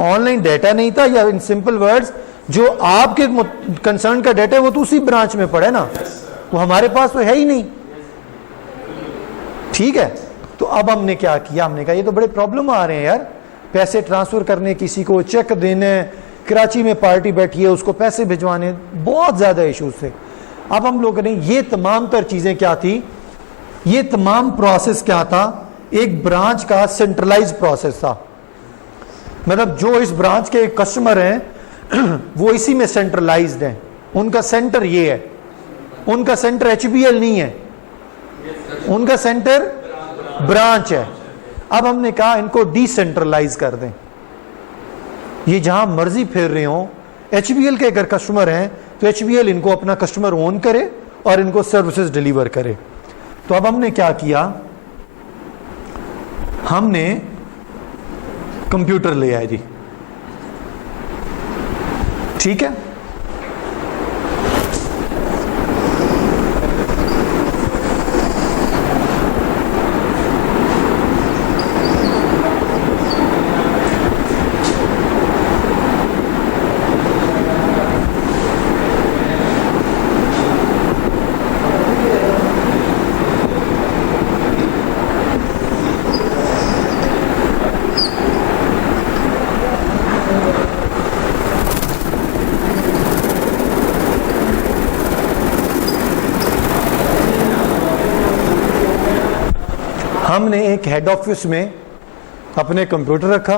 ऑनलाइन डेटा नहीं था, या इन सिंपल वर्ड्स जो आपके कंसर्न का डेटा है वो तो उसी ब्रांच में पड़ा है ना, वो हमारे पास तो है ही नहीं। ठीक है, तो अब हमने क्या किया, हमने कहा ये तो बड़े प्रॉब्लम आ रहे हैं यार, पैसे ट्रांसफर करने, किसी को चेक देने, कराची में पार्टी बैठी है उसको पैसे भिजवाने, बहुत ज्यादा इश्यूज थे। अब हम लोगों ने ये तमाम तर चीजें क्या थी, ये तमाम प्रोसेस क्या था, एक ब्रांच का सेंट्रलाइज प्रोसेस था। मतलब जो इस ब्रांच के कस्टमर हैं, वो इसी में सेंट्रलाइज्ड है, उनका सेंटर ये है, उनका सेंटर HBL नहीं है, उनका सेंटर ब्रांच है। अब हमने कहा इनको डिसेंट्रलाइज कर दें, ये जहां मर्जी फिर रहे हो। HBL के अगर कस्टमर हैं तो HBL इनको अपना कस्टमर ओन करे और इनको सर्विसेज डिलीवर करे। तो अब हमने क्या किया, हमने कंप्यूटर ले आए जी, ठीक है। हमने एक हेड ऑफिस में अपने कंप्यूटर रखा,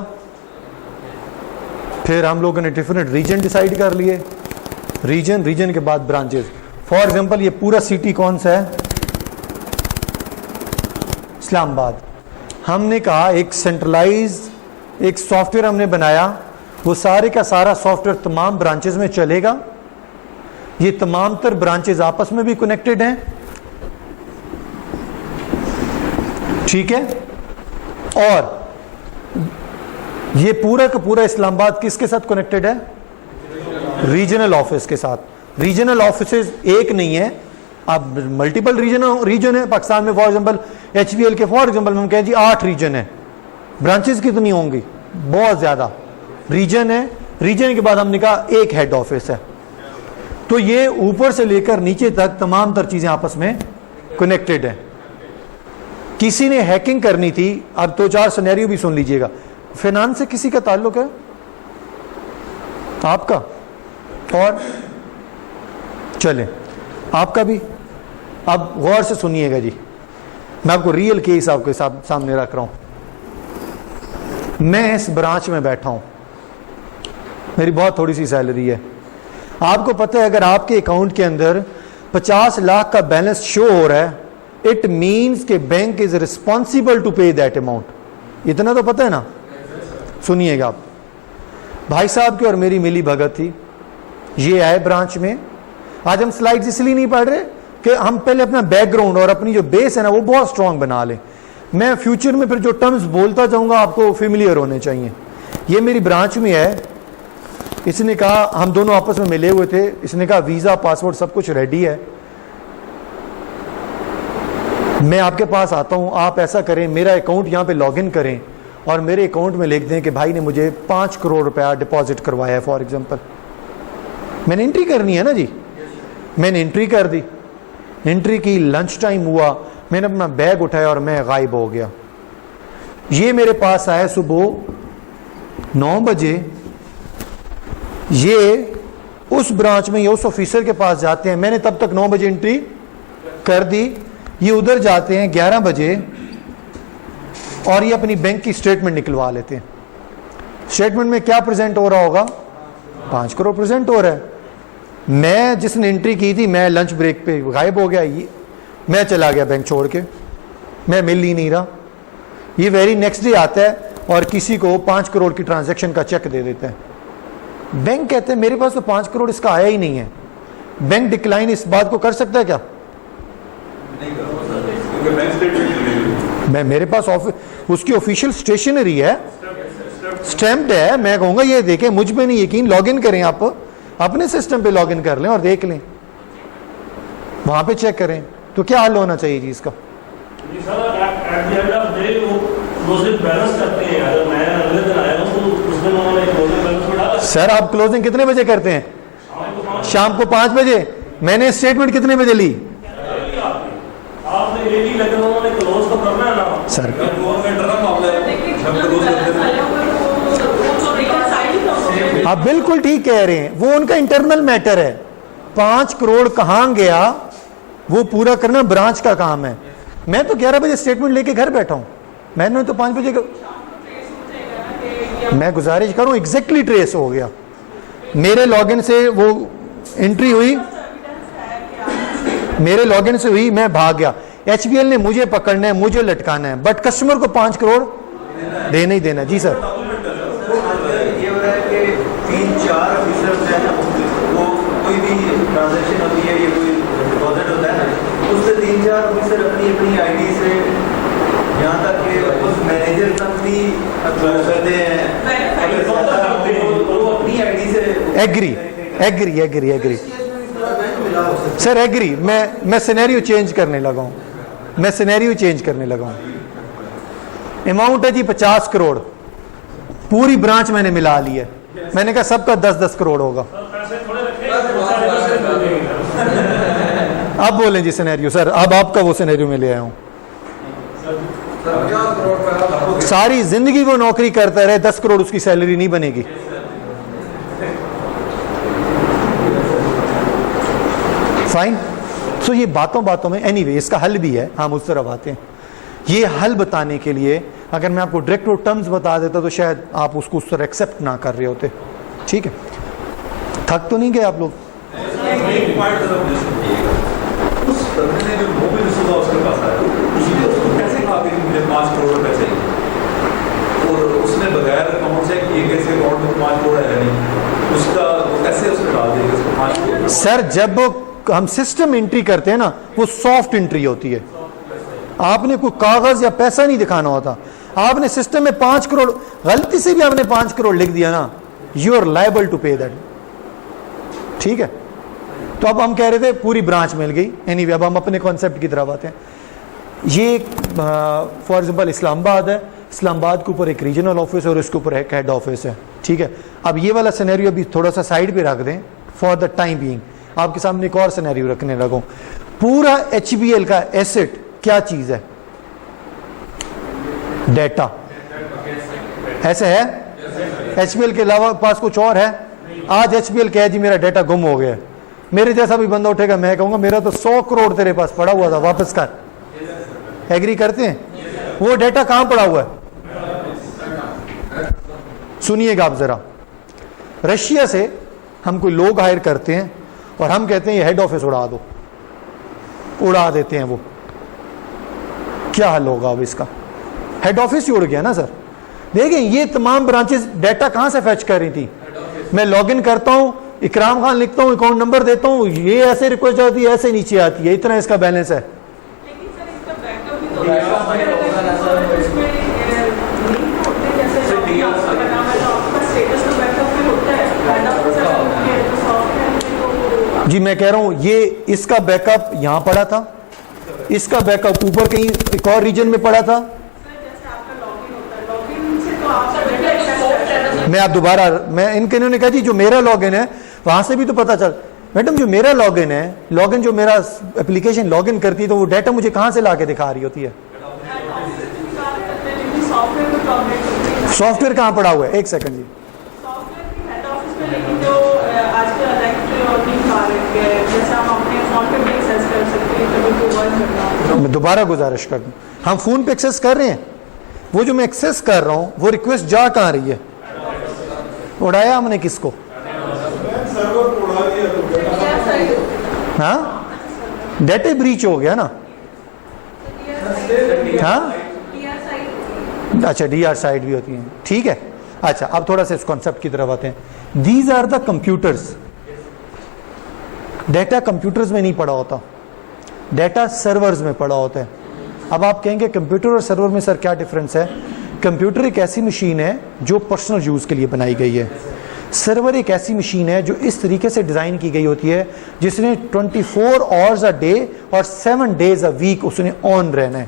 फिर हम लोगों ने डिफरेंट रीजन डिसाइड कर लिए, रीजन के बाद ब्रांचेस। फॉर एग्जांपल ये पूरा सिटी कौन सा है, इस्लामाबाद। हमने कहा एक सेंट्रलाइज एक सॉफ्टवेयर हमने बनाया, वो सारे का सारा सॉफ्टवेयर तमाम ब्रांचेस में चलेगा। ये तमाम तर ब्रांचेस आपस में भी कनेक्टेड हैं, ठीक है। और ये पूरा का पूरा इस्लामाबाद किसके साथ कनेक्टेड है, रीजनल ऑफिस के साथ। रीजनल ऑफिसेज एक नहीं है, अब मल्टीपल रीजन है पाकिस्तान में। फॉर एग्जांपल HBL के फॉर एग्जांपल हम कहें जी 8 रीजन है, ब्रांचेस कितनी होंगी, बहुत ज्यादा रीजन है। रीजन के बाद हमने कहा एक हेड ऑफिस है, तो ये ऊपर से लेकर नीचे तक तमाम तर चीजें आपस में कनेक्टेड है। किसी ने हैकिंग करनी थी, अब 2-4 सिनेरियो भी सुन लीजिएगा। फाइनेंस से किसी का ताल्लुक है आपका, और चले आपका भी। अब गौर से सुनिएगा जी, मैं आपको रियल केस आपके सामने रख रहा हूं। मैं इस ब्रांच में बैठा हूं, मेरी बहुत थोड़ी सी सैलरी है। आपको पता है अगर आपके अकाउंट के अंदर 50 लाख का बैलेंस शो हो रहा है, इट मीन्स के बैंक इज रिस्पॉन्सिबल टू पे दैट अमाउंट। इतना तो पता है ना। सुनिएगा आप, भाई साहब की और मेरी मिली भगत थी। ये आए ब्रांच में, आज हम स्लाइड्स इसलिए नहीं पढ़ रहे कि हम पहले अपना बैकग्राउंड और अपनी जो बेस है ना वो बहुत स्ट्रांग बना लें। मैं फ्यूचर में फिर जो टर्म्स बोलता जाऊंगा आपको फेमिलियर होने चाहिए। ये मेरी ब्रांच में है, इसने कहा, हम दोनों आपस में मिले हुए थे, इसने कहा वीजा पासपोर्ट सब कुछ रेडी है, मैं आपके पास आता हूं, आप ऐसा करें मेरा अकाउंट यहां पे लॉगिन करें और मेरे अकाउंट में लिख दें कि भाई ने मुझे 5 करोड़ रुपया डिपॉजिट करवाया है फॉर एग्जांपल। मैंने एंट्री करनी है ना जी, मैंने एंट्री कर दी, एंट्री की, लंच टाइम हुआ, मैंने अपना बैग उठाया और मैं गायब हो गया। ये मेरे पास आया सुबह 9 बजे, ये उस ब्रांच में या उस ऑफिसर के पास जाते हैं, मैंने तब तक 9 बजे एंट्री कर दी, ये उधर जाते हैं 11 बजे और ये अपनी बैंक की स्टेटमेंट निकलवा लेते हैं। स्टेटमेंट में क्या प्रेजेंट हो रहा होगा, 5 करोड़ प्रेजेंट हो रहा है। मैं जिसने एंट्री की थी, मैं लंच ब्रेक पे गायब हो गया, ये मैं चला गया बैंक छोड़ के, मैं मिल ही नहीं रहा। ये वेरी नेक्स्ट डे आता है और किसी को 5 करोड़ की ट्रांजैक्शन का चेक दे देता है। बैंक कहते हैं मेरे पास तो 5 करोड़ इसका आया ही नहीं है। बैंक डिक्लाइन इस बात को कर सकता है क्या, नहीं कर सकता, क्योंकि बैंक स्टेटमेंट मिलेगी। मैं मेरे पास उसकी ऑफिशियल स्टेशनरी है, स्टैम्प्ड है। मैं कहूंगा ये देखें, मुझ पे नहीं यकीन, लॉगिन करें, आप अपने सिस्टम पे लॉगिन कर लें और देख लें, वहां पे चेक करें। तो क्या हल होना चाहिए जी इसका? जी sir, at the end of day वो क्लोजिंग बैलेंस करते हैं। अगर मैं अगले दिन आया हूं तो उस दिन उन्होंने क्लोजिंग बैलेंस में डाला। सर आप क्लोजिंग कितने बजे करते हैं? शाम को 5 बजे। मैंने स्टेटमेंट कितने बजे ली? आपने ले ली, लेकिन उन्होंने क्लोज तो करना है ना सर। गवर्नमेंट रन मामला है, जब क्लोज करते हैं। आप बिल्कुल ठीक कह रहे हैं, वो उनका इंटरनल मैटर है। 5 करोड़ कहां गया वो पूरा करना ब्रांच का काम है। मैं तो 11 बजे स्टेटमेंट लेके घर बैठा हूं, मैंने तो 5 बजे मैं गुजारिश करूं, एग्जैक्टली ट्रेस हो गया। मेरे लॉगिन से वो एंट्री हुई, मेरे लॉगिन से हुई, मैं भाग गया, HBL ने मुझे पकड़ना है, मुझे लटकाना है, बट कस्टमर को 5 करोड़ देना ही देना। जी सर, ये हो रहा है कि 3-4 ऑफिसर्स हैं ना, वो कोई भी ट्रांजैक्शन होती है या कोई डिपॉजिट होता है ना, उससे 3-4 ऑफिसर अपनी अपनी आईडी से यहाँ तक कि उस मैनेजर तक भी करते हैं, वो अपनी आईडी से एग्री सर, एग्री। मैं सिनेरियो चेंज करने लगा हूं, मैं सिनेरियो चेंज करने लगा हूं। अमाउंट है जी 50 करोड़, पूरी ब्रांच मैंने मिला ली है, मैंने कहा सबका 10-10 करोड़ होगा। अब बोलें जी सिनेरियो सर, अब आपका वो सिनेरियो में ले आया हूं। सारी जिंदगी वो नौकरी करता रहे, 10 करोड़ उसकी सैलरी नहीं बनेगी। फाइन। सो ये बातों बातों में एनीवे इसका हल भी है, हम उस तरफ आते हैं। ये हल बताने के लिए अगर मैं आपको डायरेक्ट टर्म्स बता देता तो शायद आप उसको उस तरह एक्सेप्ट ना कर रहे होते। ठीक है, थक तो नहीं गए आप लोग? उस बंदे ने जो मोबाइल रिसीव उसके पास आया, उसको कैसे कहा कि मुझे 5 करोड़ रुपए चाहिए, और उसने बगैर अकाउंट से कि कैसे अकाउंट में 5 करोड़ है नहीं, उसका कैसे उसने डाल दिया उसको 5 करोड़? सर जब हम सिस्टम एंट्री करते हैं ना, वो सॉफ्ट एंट्री होती है, आपने कोई कागज या पैसा नहीं दिखाना होता। आपने सिस्टम में 5 करोड़, गलती से भी आपने 5 करोड़ लिख दिया ना, यू आर लायबल टू पे दैट। ठीक है, तो अब हम कह रहे थे पूरी ब्रांच मिल गई। एनीवे अब हम अपने कॉन्सेप्ट की तरफ आते हैं। ये फॉर एग्जांपल इस्लामाबाद है, इस्लामाबाद के ऊपर एक रीजनल ऑफिस और इसके ऊपर एक हेड ऑफिस है। ठीक है, अब ये वाला सिनेरियो अभी थोड़ा सा साइड पे रख दें फॉर द टाइम बीइंग। आपके सामने एक और सिनेरियो रखने लगूं। पूरा HBL का एसेट क्या चीज है? डेटा। ऐसे है? HBL के अलावा पास कुछ और है? आज HBL कहे जी मेरा डेटा गुम हो गया, मेरे जैसा भी बंदा उठेगा, मैं कहूंगा मेरा तो 100 करोड़ तेरे पास पड़ा हुआ था, वापस कर। एग्री करते हैं? वो डेटा कहां पड़ा हुआ है? सुनिएगा आप जरा, रशिया से हम कोई लोग हायर करते हैं और हम कहते हैं ये हेड ऑफिस उड़ा दो, उड़ा देते हैं। वो क्या हल होगा अब इसका? हेड ऑफिस ही उड़ गया ना सर। देखें ये तमाम ब्रांचेस डेटा कहां से फैच कर रही थी। मैं लॉगिन करता हूं, इकराम खान लिखता हूं, अकाउंट नंबर देता हूं, ये ऐसे रिक्वेस्ट आती है, ऐसे नीचे आती है, इतना इसका बैलेंस है। जी मैं कह रहा हूं ये इसका बैकअप यहां पड़ा था, इसका बैकअप ऊपर कहीं एक और रीजन में पड़ा था। मैं आप दोबारा, मैं इन्होंने कहा जी जो मेरा लॉगिन है वहां से भी तो पता चल। मैडम जो मेरा लॉगिन है, लॉगिन जो मेरा एप्लीकेशन लॉगिन करती है, तो वो डाटा मुझे कहां से लाके दिखा रही होती है? सॉफ्टवेयर कहां पड़ा हुआ है? एक सेकंड जी, मैं दोबारा गुजारिश कर दूं, हम फोन पे एक्सेस कर रहे हैं, वो जो मैं एक्सेस कर रहा हूं वो रिक्वेस्ट जा कहां रही है? उड़ाया हमने किसको? हाँ, डेटा ब्रीच हो गया ना। हाँ अच्छा, DR साइड भी होती है, ठीक है। अच्छा अब थोड़ा सा इस कॉन्सेप्ट की तरफ आते हैं। These are the computers. Data computers में नहीं पड़ा होता, डेटा सर्वर्स में पड़ा होता है। अब आप कहेंगे कंप्यूटर और सर्वर में सर क्या डिफरेंस है? कंप्यूटर एक ऐसी मशीन है जो पर्सनल यूज के लिए बनाई गई है। सर्वर एक ऐसी मशीन है जो इस तरीके से डिजाइन की गई होती है जिसने 24 आवर्स अ डे और 7 डेज अ वीक उसने ऑन रहना है।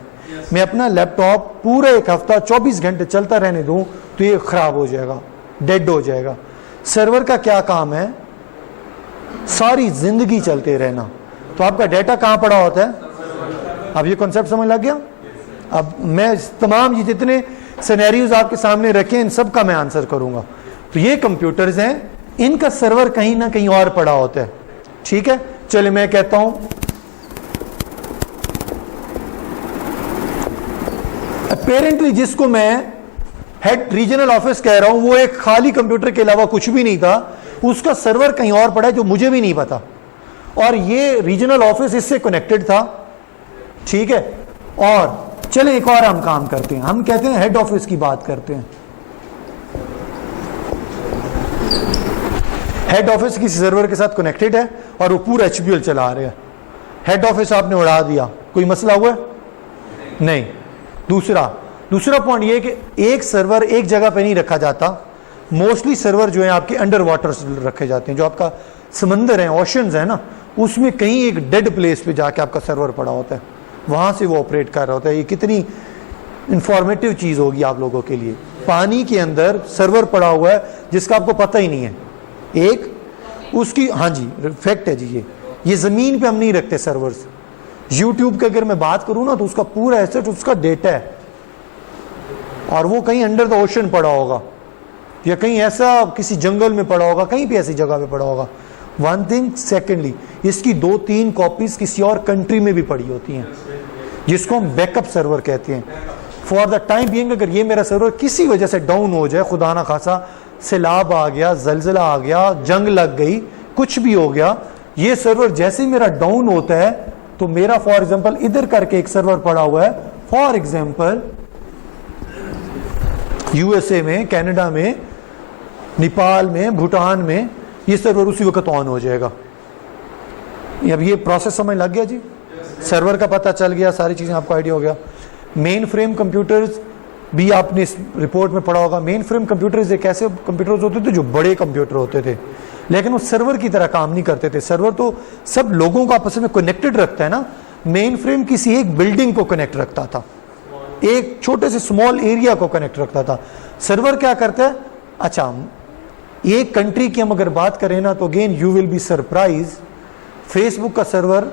मैं अपना लैपटॉप पूरा एक हफ्ता 24 घंटे चलता रहने दूं तो ये खराब हो जाएगा, डेड हो जाएगा। सर्वर का क्या काम है? सारी जिंदगी चलते रहना। तो आपका डेटा कहां पड़ा होता है? अब ये कॉन्सेप्ट समझ लग गया? अब मैं तमाम ये जितने सिनेरियोज आपके सामने रखे इन सब का मैं आंसर करूंगा। तो ये कंप्यूटर्स हैं, इनका सर्वर कहीं ना कहीं और पड़ा होता है, ठीक है। चलिए मैं कहता हूं अपेरेंटली जिसको मैं हेड रीजनल ऑफिस कह रहा हूं वो एक खाली कंप्यूटर के अलावा कुछ भी नहीं था। उसका सर्वर कहीं और पड़ा है जो मुझे भी नहीं पता, और ये रीजनल ऑफिस इससे कनेक्टेड था, ठीक है। और चले एक और हम काम करते हैं, हम कहते हैं हेड ऑफिस की बात करते हैं। हेड ऑफिस किसी सर्वर के साथ कनेक्टेड है और वो पूरा HBL चला रहे हैं। हेड ऑफिस आपने उड़ा दिया, कोई मसला हुआ? नहीं। दूसरा पॉइंट ये कि एक सर्वर एक जगह पे नहीं रखा जाता, मोस्टली सर्वर जो है आपके अंडर वाटर रखे जाते हैं। जो आपका समंदर है, ओशंस है ना, उसमें कहीं एक डेड प्लेस पे जाके आपका सर्वर पड़ा होता है, वहां से वो ऑपरेट कर रहा होता है। ये कितनी इंफॉर्मेटिव चीज होगी आप लोगों के लिए। पानी के अंदर सर्वर पड़ा हुआ है जिसका आपको पता ही नहीं है, एक उसकी, हाँ जी फैक्ट है जी। ये जमीन पे हम नहीं रखते सर्वर्स। यूट्यूब की अगर मैं बात करूं ना तो उसका पूरा एसेट उसका डेटा है, और वो कहीं अंडर द ओशन पड़ा होगा, या कहीं ऐसा किसी जंगल में पड़ा होगा, कहीं भी ऐसी जगह पे पड़ा होगा। वन थिंग, सेकेंडली इसकी 2-3 कॉपीज किसी और कंट्री में भी पड़ी होती हैं, जिसको हम बैकअप सर्वर कहते हैं। फॉर द टाइम बीइंग अगर ये मेरा सर्वर किसी वजह से डाउन हो जाए, खुदा ना खासा सैलाब आ गया, जलजला आ गया, जंग लग गई, कुछ भी हो गया, ये सर्वर जैसे ही मेरा डाउन होता है तो मेरा फॉर एग्जांपल इधर करके एक सर्वर पड़ा हुआ है, फॉर एग्जांपल यूएसए में, कनाडा में, नेपाल में, भूटान में, ये सर्वर उसी वक्त ऑन हो जाएगा। अब ये प्रोसेस समझ लग गया जी, सर्वर का पता चल गया, सारी चीजें आपको आइडिया हो गया। मेन फ्रेम कंप्यूटर्स भी आपने इस रिपोर्ट में पढ़ा होगा। मेन फ्रेम कंप्यूटर्स एक ऐसे कंप्यूटर्स होते थे जो बड़े कंप्यूटर होते थे, लेकिन वो सर्वर की तरह काम नहीं करते थे। सर्वर तो सब लोगों को आपस में कनेक्टेड रखता है ना, मेन फ्रेम किसी एक बिल्डिंग को कनेक्ट रखता था, एक छोटे से स्मॉल एरिया को कनेक्ट रखता था। सर्वर क्या करता है? अच्छा, एक कंट्री की हम अगर बात करें ना तो again you will be surprise, Facebook का सर्वर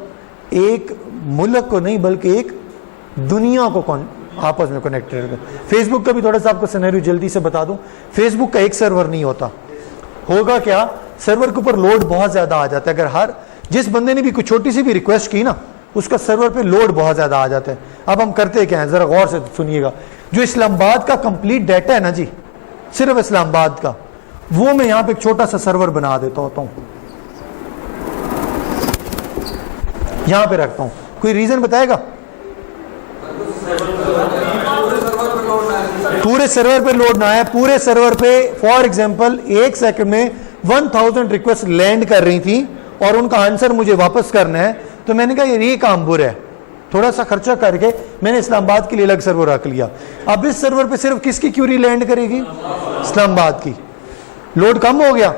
एक मुल्क को नहीं बल्कि एक दुनिया को आपस में कनेक्टेड है। फेसबुक का भी थोड़ा सा आपको सिनेरियो जल्दी से बता दूं, फेसबुक का एक सर्वर नहीं होता। होगा क्या, सर्वर के ऊपर लोड बहुत ज्यादा आ जाता है। अगर हर जिस बंदे ने भी कोई छोटी सी भी रिक्वेस्ट की ना, उसका सर्वर पे लोड बहुत ज्यादा आ जाता है। अब हम करते क्या है, जरा गौर से सुनिएगा। जो इस्लामाबाद का कंप्लीट डाटा है ना जी, सिर्फ इस्लामाबाद का, वो मैं यहां पे एक छोटा सा सर्वर बना देता होता हूं, यहां पे रखता हूं। कोई रीजन बताएगा? पूरे सर्वर पे लोड ना आए। पूरे सर्वर पे फॉर एग्जांपल एक सेकंड में 1000 रिक्वेस्ट लैंड कर रही थी और उनका आंसर मुझे वापस करना है, तो मैंने कहा ये काम बुरा है, थोड़ा सा खर्चा करके मैंने इस्लामाबाद के लिए अलग सर्वर रख लिया। अब इस सर्वर पे सिर्फ किसकी क्यूरी लैंड करेगी? इस्लामाबाद की। लोड कम हो गया,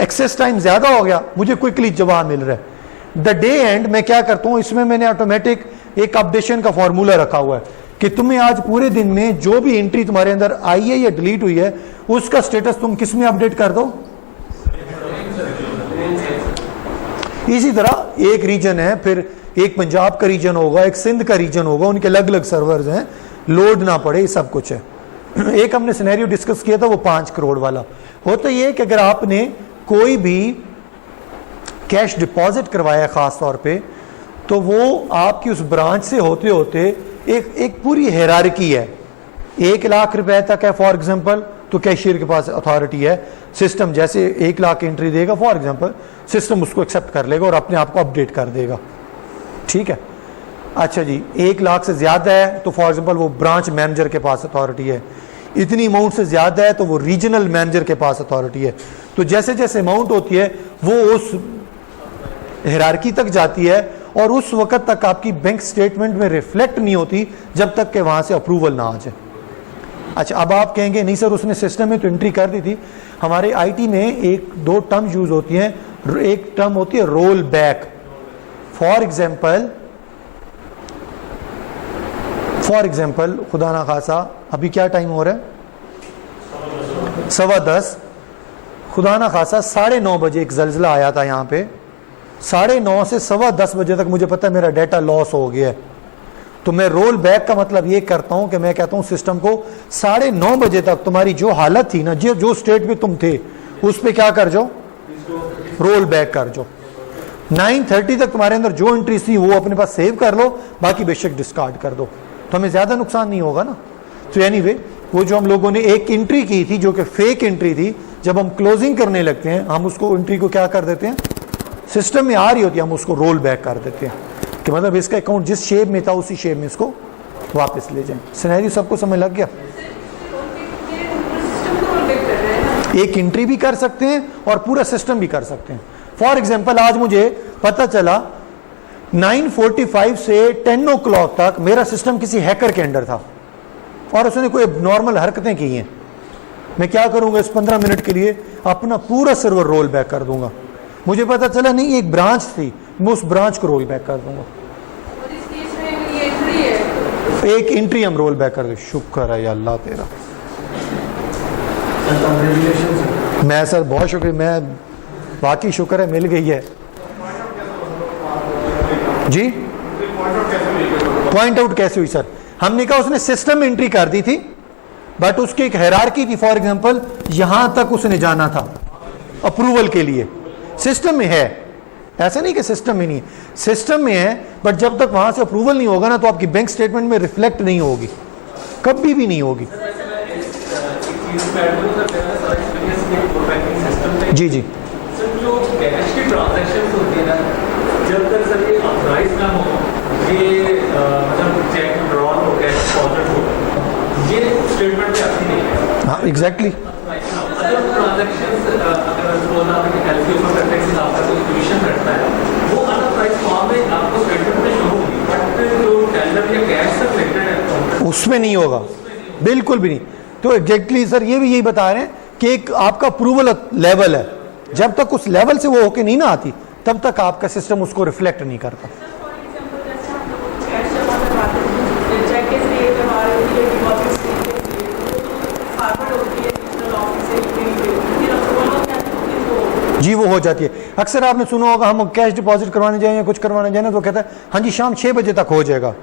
एक्सेस टाइम ज्यादा हो गया, मुझे क्विकली जवाब मिल रहा है। द डे एंड मैं क्या करता हूं, इसमें मैंने ऑटोमेटिक एक अपडेशन का फॉर्मूला रखा हुआ है कि तुम्हें आज पूरे दिन में जो भी एंट्री तुम्हारे अंदर आई है या डिलीट हुई है, उसका स्टेटस तुम किस में अपडेट कर दो। इसी तरह एक रीजन है, फिर एक पंजाब का रीजन होगा, एक सिंध का रीजन होगा, उनके अलग अलग सर्वर्स हैं, लोड ना पड़े, सब कुछ है। एक हमने सिनेरियो डिस्कस किया था वो 5 करोड़ वाला। होता यह है कि अगर आपने कोई भी कैश डिपॉजिट करवाया खास तौर पे, तो वो आपकी उस ब्रांच से होते होते एक पूरी हायरार्की है। 1 लाख रुपए तक है फॉर एग्जांपल, तो कैशियर के पास अथॉरिटी है। सिस्टम जैसे 1 लाख एंट्री देगा फॉर एग्जांपल, सिस्टम उसको एक्सेप्ट कर लेगा और अपने आप को अपडेट कर देगा, ठीक है। अच्छा जी, 1 लाख से ज्यादा है तो फॉर एग्जांपल वो ब्रांच मैनेजर के पास अथॉरिटी है। इतनी अमाउंट से ज्यादा है तो वो रीजनल मैनेजर के पास अथॉरिटी है। तो जैसे जैसे अमाउंट होती है वो उस हायरार्की तक जाती है और उस वक्त तक आपकी बैंक स्टेटमेंट में रिफ्लेक्ट नहीं होती जब तक कि वहां से अप्रूवल ना आ जाए। अच्छा, अब आप कहेंगे नहीं सर उसने सिस्टम में तो एंट्री कर दी थी। हमारे आईटी में 1-2 टर्म यूज होती हैं। एक टर्म होती है रोल बैक। फॉर एग्जाम्पल खुदा ना खासा अभी क्या टाइम हो रहा है, 10:15। खुदा ना खासा 9:30 बजे एक जलजला आया था यहाँ पे, 9:30 से 10:15 बजे तक मुझे पता है मेरा डाटा लॉस हो गया है। तो मैं रोल बैक का मतलब ये करता हूं कि मैं कहता हूं सिस्टम को 9:30 बजे तक तुम्हारी जो हालत थी ना, जो स्टेट में तुम थे उस पर क्या कर जाओ, रोल बैक कर जाओ। 9:30 तक तुम्हारे अंदर जो एंट्री थी वो अपने पास सेव कर लो, बाकी बेशक डिस्कार्ड कर दो, तो हमें ज्यादा नुकसान नहीं होगा ना। तो एनीवे वो जो हम लोगों ने एक एंट्री की थी जो कि फेक एंट्री थी, जब हम क्लोजिंग करने लगते हैं हम उसको एंट्री को क्या कर देते हैं, सिस्टम में आ रही होती है हम उसको रोल बैक कर देते हैं कि मतलब इसका अकाउंट जिस शेप में था उसी शेप में इसको वापस ले जाएं। सिनेरियो सबको समझ लग गया? एक एंट्री भी कर सकते हैं और पूरा सिस्टम भी कर सकते हैं। फॉर एग्जाम्पल आज मुझे पता चला 9:45 से 10 o'clock तक मेरा सिस्टम किसी हैकर के अंडर था और उसने कोई नॉर्मल हरकतें की हैं। मैं क्या करूंगा, इस 15 मिनट के लिए अपना पूरा सर्वर रोल बैक कर दूंगा। मुझे पता चला नहीं एक ब्रांच थी, मैं उस ब्रांच को रोल बैक कर दूंगा। एक एंट्री हम रोल बैक कर दे। शुक्र है या अल्लाह तेरा। मैं सर बहुत शुक्रिया, मैं वाकई शुक्र है मिल गई है जी। पॉइंट आउट कैसे हुई सर? हमने कहा उसने सिस्टम एंट्री कर दी थी बट उसकी एक हायरार्की थी। फॉर एग्जांपल यहां तक उसने जाना था अप्रूवल के लिए, सिस्टम में है, ऐसा नहीं कि सिस्टम में नहीं है, सिस्टम में है बट जब तक वहां से अप्रूवल नहीं होगा ना तो आपकी बैंक स्टेटमेंट में रिफ्लेक्ट नहीं होगी, कभी भी नहीं होगी। जी जी सर, जो कैश की ट्रांजैक्शंस होती है ना, जब तक सर ये ऑथराइज ना हो, ये मतलब चेक ड्रॉन हो, कैश डिपॉजिट हो, ये स्टेटमेंट में आती नहीं है। हाँ एग्जैक्टली। अदर ट्रांजैक्शंस अगर सपोज आप एलसीओ पर करते हैं, आपका कोई पोजीशन रहता है, वो अनऑथराइज फॉर्म में आपको स्टेटमेंट में शो होगी, बट जो टेंडर या कैश से रिलेटेड है उसमें नहीं होगा, बिल्कुल भी नहीं। तो एग्जैक्टली सर ये भी यही बता रहे हैं कि एक आपका अप्रूवल लेवल है, जब तक उस लेवल से वो होके नहीं ना आती तब तक आपका सिस्टम उसको रिफ्लेक्ट नहीं करता। जी वो हो जाती है। अक्सर आपने सुना होगा हम कैश डिपॉजिट करवाने जाए या कुछ करवाने जाए ना तो कहता है हाँ जी शाम 6 बजे तक हो जाएगा।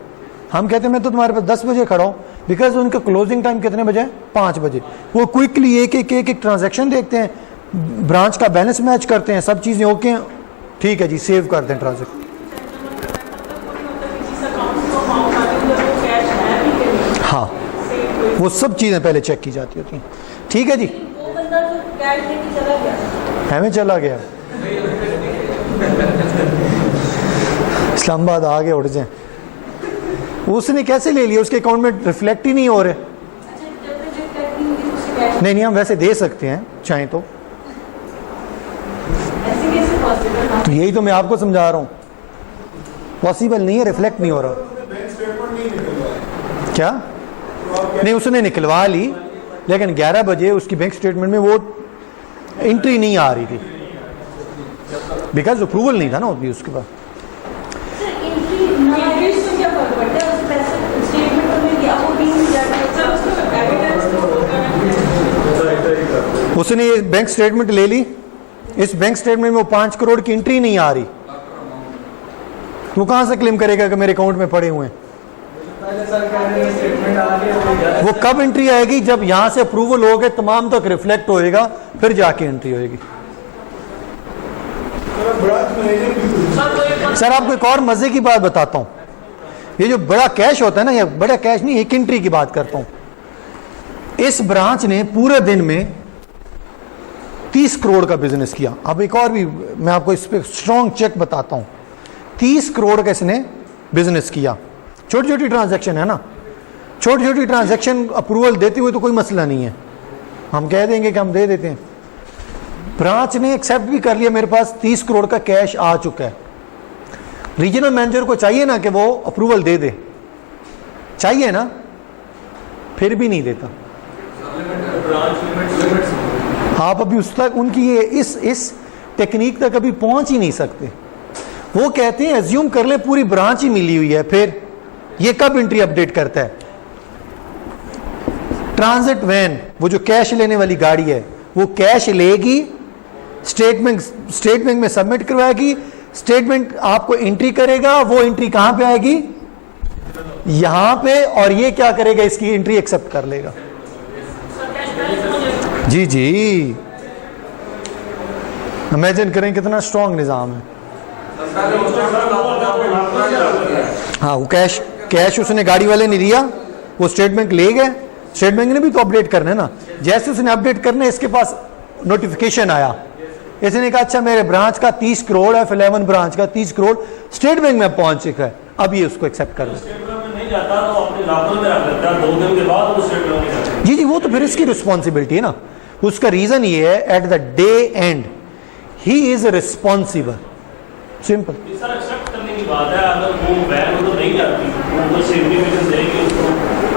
हम कहते हैं मैं तो तुम्हारे पास 10 बजे खड़ा हूँ, बिकॉज उनका क्लोजिंग टाइम कितने बजे है? 5 बजे। वो क्विकली एक ट्रांजैक्शन देखते हैं, ब्रांच का बैलेंस मैच करते हैं, सब चीज़ें ओके हैं, ठीक है जी सेव कर दें ट्रांजैक्शन। हाँ वो सब चीज़ें पहले चेक की जाती होती हैं। ठीक है जी, हमें चला गया इस्लामाबाद आगे उठ जाए। उसने कैसे ले लिया? उसके अकाउंट में रिफ्लेक्ट ही नहीं हो रहे। नहीं हम वैसे दे सकते हैं चाहे तो यही तो मैं आपको समझा रहा हूँ, पॉसिबल नहीं है, रिफ्लेक्ट नहीं हो रहा। क्या? नहीं उसने निकलवा ली लेकिन 11 बजे उसकी बैंक स्टेटमेंट में वो एंट्री नहीं आ रही थी बिकॉज अप्रूवल नहीं था ना अभी उसके बाद। उसने ये बैंक स्टेटमेंट ले ली, इस बैंक स्टेटमेंट में वो 5 करोड़ की एंट्री नहीं आ रही, वो कहां से क्लेम करेगा कि मेरे अकाउंट में पड़े हुए हैं? वो कब एंट्री आएगी? जब यहां से अप्रूवल हो गए तमाम तक रिफ्लेक्ट होएगा फिर जाके एंट्री होएगी। सर आपको एक और मजे की बात बताता हूं, ये जो बड़ा कैश होता है ना, ये बड़ा कैश नहीं, एक एंट्री की बात करता हूं। इस ब्रांच ने पूरे दिन में 30 करोड़ का बिजनेस किया। अब एक और भी मैं आपको इस पे स्ट्रॉन्ग चेक बताता हूं। 30 करोड़ का इसने बिजनेस किया। छोटी छोटी ट्रांजैक्शन है ना, छोटी छोटी ट्रांजैक्शन अप्रूवल देते हुए तो कोई मसला नहीं है, हम कह देंगे कि हम दे देते हैं। ब्रांच ने एक्सेप्ट भी कर लिया, मेरे पास 30 करोड़ का कैश आ चुका है। रीजनल मैनेजर को चाहिए ना कि वो अप्रूवल दे दे, चाहिए ना, फिर भी नहीं देता। आप अभी उस तक उनकी ये इस टेक्निक तक अभी पहुंच ही नहीं सकते। वो कहते हैं एज्यूम कर ले पूरी ब्रांच ही मिली हुई है, फिर ये कब एंट्री अपडेट करता है? ट्रांजिट वैन, वो जो कैश लेने वाली गाड़ी है, वो कैश लेगी, स्टेटमेंट में सबमिट करवाएगी, स्टेटमेंट आपको एंट्री करेगा, वो एंट्री कहां पे आएगी? यहां पे, और ये क्या करेगा? इसकी एंट्री एक्सेप्ट कर लेगा। जी जी इमेजिन करें कितना स्ट्रॉन्ग निजाम है। हाँ वो कैश उसने गाड़ी वाले ने दिया, वो स्टेटमेंट ले गए, स्टेट बैंक ने भी तो अपडेट करना है ना। जैसे उसने अपडेट करना है, इसके पास नोटिफिकेशन आया, इसने कहा अच्छा मेरे ब्रांच का 30 करोड़ है, 11 ब्रांच का 30 करोड़ स्टेट बैंक में पहुंच चुका है, अब ये उसको एक्सेप्ट कर स्टेट बैंक में नहीं जाता तो अपने लॉकर में रख लेता है, 2 दिन के बाद वो स्टेट बैंक में जाता है। जी वो तो फिर इसकी रिस्पॉन्सिबिलिटी है ना। उसका रीजन ये है at the day end he is responsible, simple. Sir accept करने की बात है, अगर वो बैंक तो नहीं जाती, वो सिग्निफिकेंस देगी उसको,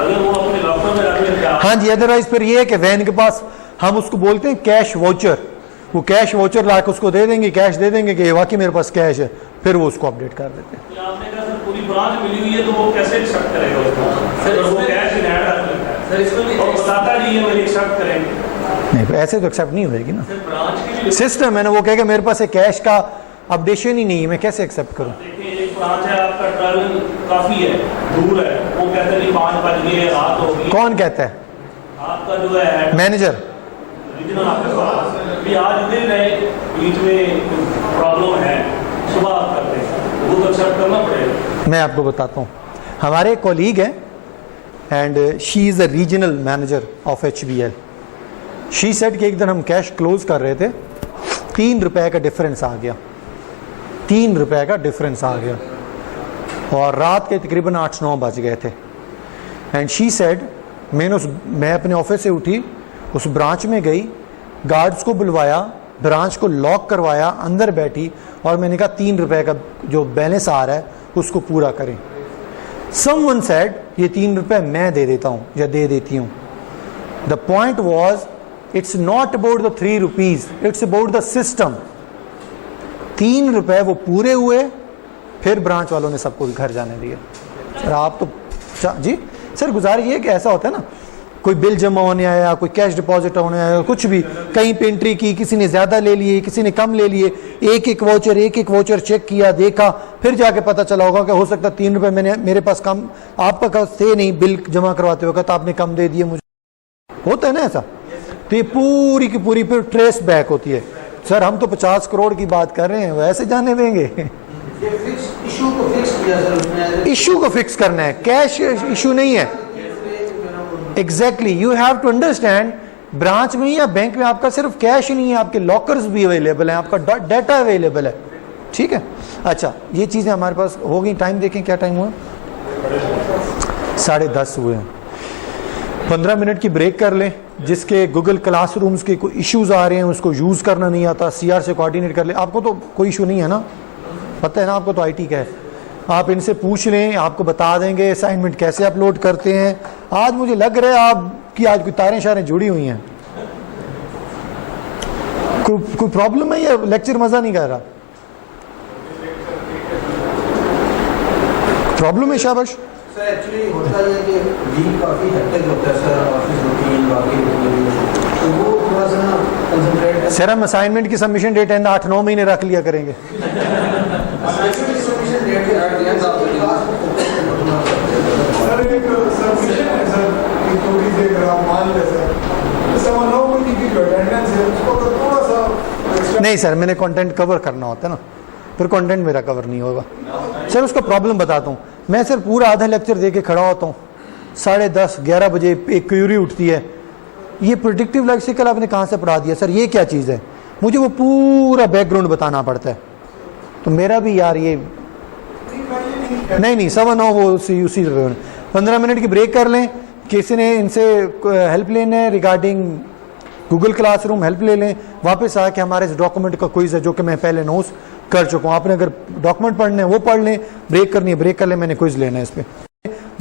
अगर वो अपने लॉकर में रख लेता है। हाँ जी, अदरवाइज फिर ये है कि वैन के पास हम उसको बोलते हैं कैश वाउचर, वो कैश वाउचर ला के उसको दे देंगे, कैश दे देंगे कि वाकई मेरे पास कैश है, फिर वो उसको अपडेट कर देते हैं। आपने कहा सर पूरी ब्रांच मिली हुई है तो वो कैसे एक्सेप्ट करेगा उसको? सर, अगर वो इसमें- कैश इन हैंड रख लेता है सर इसमें भी और बताता नहीं है मेरी एक्सेप्ट करेंगे, नहीं ऐसे तो एक्सेप्ट नहीं होएगी ना, सर ब्रांच की भी सिस्टम है ना। वो कहेगा मेरे पास कैश का अपडेशन ही नहीं है, मैं कैसे एक्सेप्ट करूं? देखिए एक ब्रांच है, आपका ट्रैवल काफी है, दूर है, वो कहते नहीं 5 बज गए, रात हो गई, कौन कहता है? आपका जो है मैनेजर। रीजनल ऑफिस भी आज इधर रहे, बीच में प्रॉब्लम है, सुबह आप करते हैं, वो तो एक्सेप्ट करना पड़ेगा। मैं आपको बताता हूँ, हमारे कॉलीग हैं and she is a regional manager of HBL। She said कि एक दिन हम कैश क्लोज कर रहे थे, 3 रुपए का डिफरेंस आ गया, 3 रुपए का डिफरेंस आ गया, और रात के तकरीबन 8-9 बज गए थे। एंड शी सेड मैं अपने ऑफिस से उठी, उस ब्रांच में गई, गार्ड्स को बुलवाया, ब्रांच को लॉक करवाया, अंदर बैठी और मैंने कहा 3 रुपए का जो बैलेंस आ रहा है उसको पूरा करें। समवन सेड ये 3 रुपए मैं दे देता हूँ या दे देती हूँ। The point was it's not about the 3 rupees, it's about the system. 3 रुपए वो पूरे हुए, फिर ब्रांच वालों ने सबको घर जाने दिया। सर आप तो जी सर गुजारिश ये कि ऐसा होता है ना, कोई बिल जमा होने आया, कोई कैश डिपॉजिट होने आया, कुछ भी कहीं पे एंट्री की, किसी ने ज्यादा ले लिए, किसी ने कम ले लिए, एक एक वाउचर चेक किया, देखा, फिर जाके पता चला होगा कि हो सकता है 3 रुपए मैंने मेरे पास कम, आपका पास थे नहीं बिल जमा करवाते वक्त, आपने कम दे दिए मुझे, होता है ना ऐसा। तो ये पूरी की पूरी फिर ट्रेस बैक होती है। सर हम तो 50 करोड़ की बात कर रहे हैं, वैसे जाने देंगे? इशू को फिक्स किया सर उसने, इशू को फिक्स करना है, कैश इशू नहीं है। Exactly, you have to understand, branch में या बैंक में आपका सिर्फ कैश ही नहीं है, आपके लॉकर्स भी अवेलेबल हैं, आपका डाटा अवेलेबल है, ठीक है। अच्छा ये चीज़ें हमारे पास हो गई। टाइम देखें क्या टाइम हुआ, 10:30 हुए हैं। 15 मिनट की ब्रेक कर लें, जिसके गूगल क्लासरूम्स के कोई इश्यूज आ रहे हैं, उसको यूज़ करना नहीं आता, CR से कोऑर्डिनेट कर ले। आपको तो कोई इशू नहीं है ना, पता है ना आपको तो IT का है, आप इनसे पूछ लें, आपको बता देंगे असाइनमेंट कैसे अपलोड करते हैं। आज मुझे लग रहा है आपकी आज कोई तारें शारें जुड़ी हुई हैं। कोई प्रॉब्लम है या लेक्चर मजा नहीं कर रहा? प्रॉब्लम है शाबाश। सर एक्चुअली होता है कि वीक काफ़ी हेक्टिक होता है सर, ऑफिस रूटीन बाकी तो वो थोड़ा सा ना कंसंट्रेट। सर हम असाइनमेंट की सबमिशन डेट है 8-9 महीने रख लिया करेंगे। असाइनमेंट की सबमिशन डेट के रख दिया तो क्लास को फोकस करना थोड़ा सा। सर एक सबमिशन है सर, एक थोड़ी सी अगर आप मान लें सर, समझ लो कोई की अटेंडेंस है उसको तो थोड़ा सा एक्स्ट्रा। नहीं सर, मैंने कंटेंट कवर करना होता है ना, फिर कंटेंट मेरा कवर नहीं होगा। सर उसका प्रॉब्लम बताता हूँ, मैं सर पूरा आधा लेक्चर दे के खड़ा होता हूँ, 10:30-11 बजे एक क्यूरी उठती है, ये प्रेडिक्टिव लैक्सिकल आपने कहाँ से पढ़ा दिया सर, ये क्या चीज़ है? मुझे वो पूरा बैकग्राउंड बताना पड़ता है, तो मेरा भी यार ये नहीं 9:15 वो उसी 15 मिनट की ब्रेक कर लें। किसी ने इनसे हेल्प लेना है रिगार्डिंग गूगल क्लासरूम, हेल्प ले लें। वापस आके हमारे इस डॉक्यूमेंट का क्विज है जो कि मैं पहले अनाउंस कर चुका हूँ, आपने अगर डॉक्यूमेंट पढ़ने हैं वो पढ़ लें, ब्रेक करनी है ब्रेक कर लें, मैंने क्विज लेना है इस पर।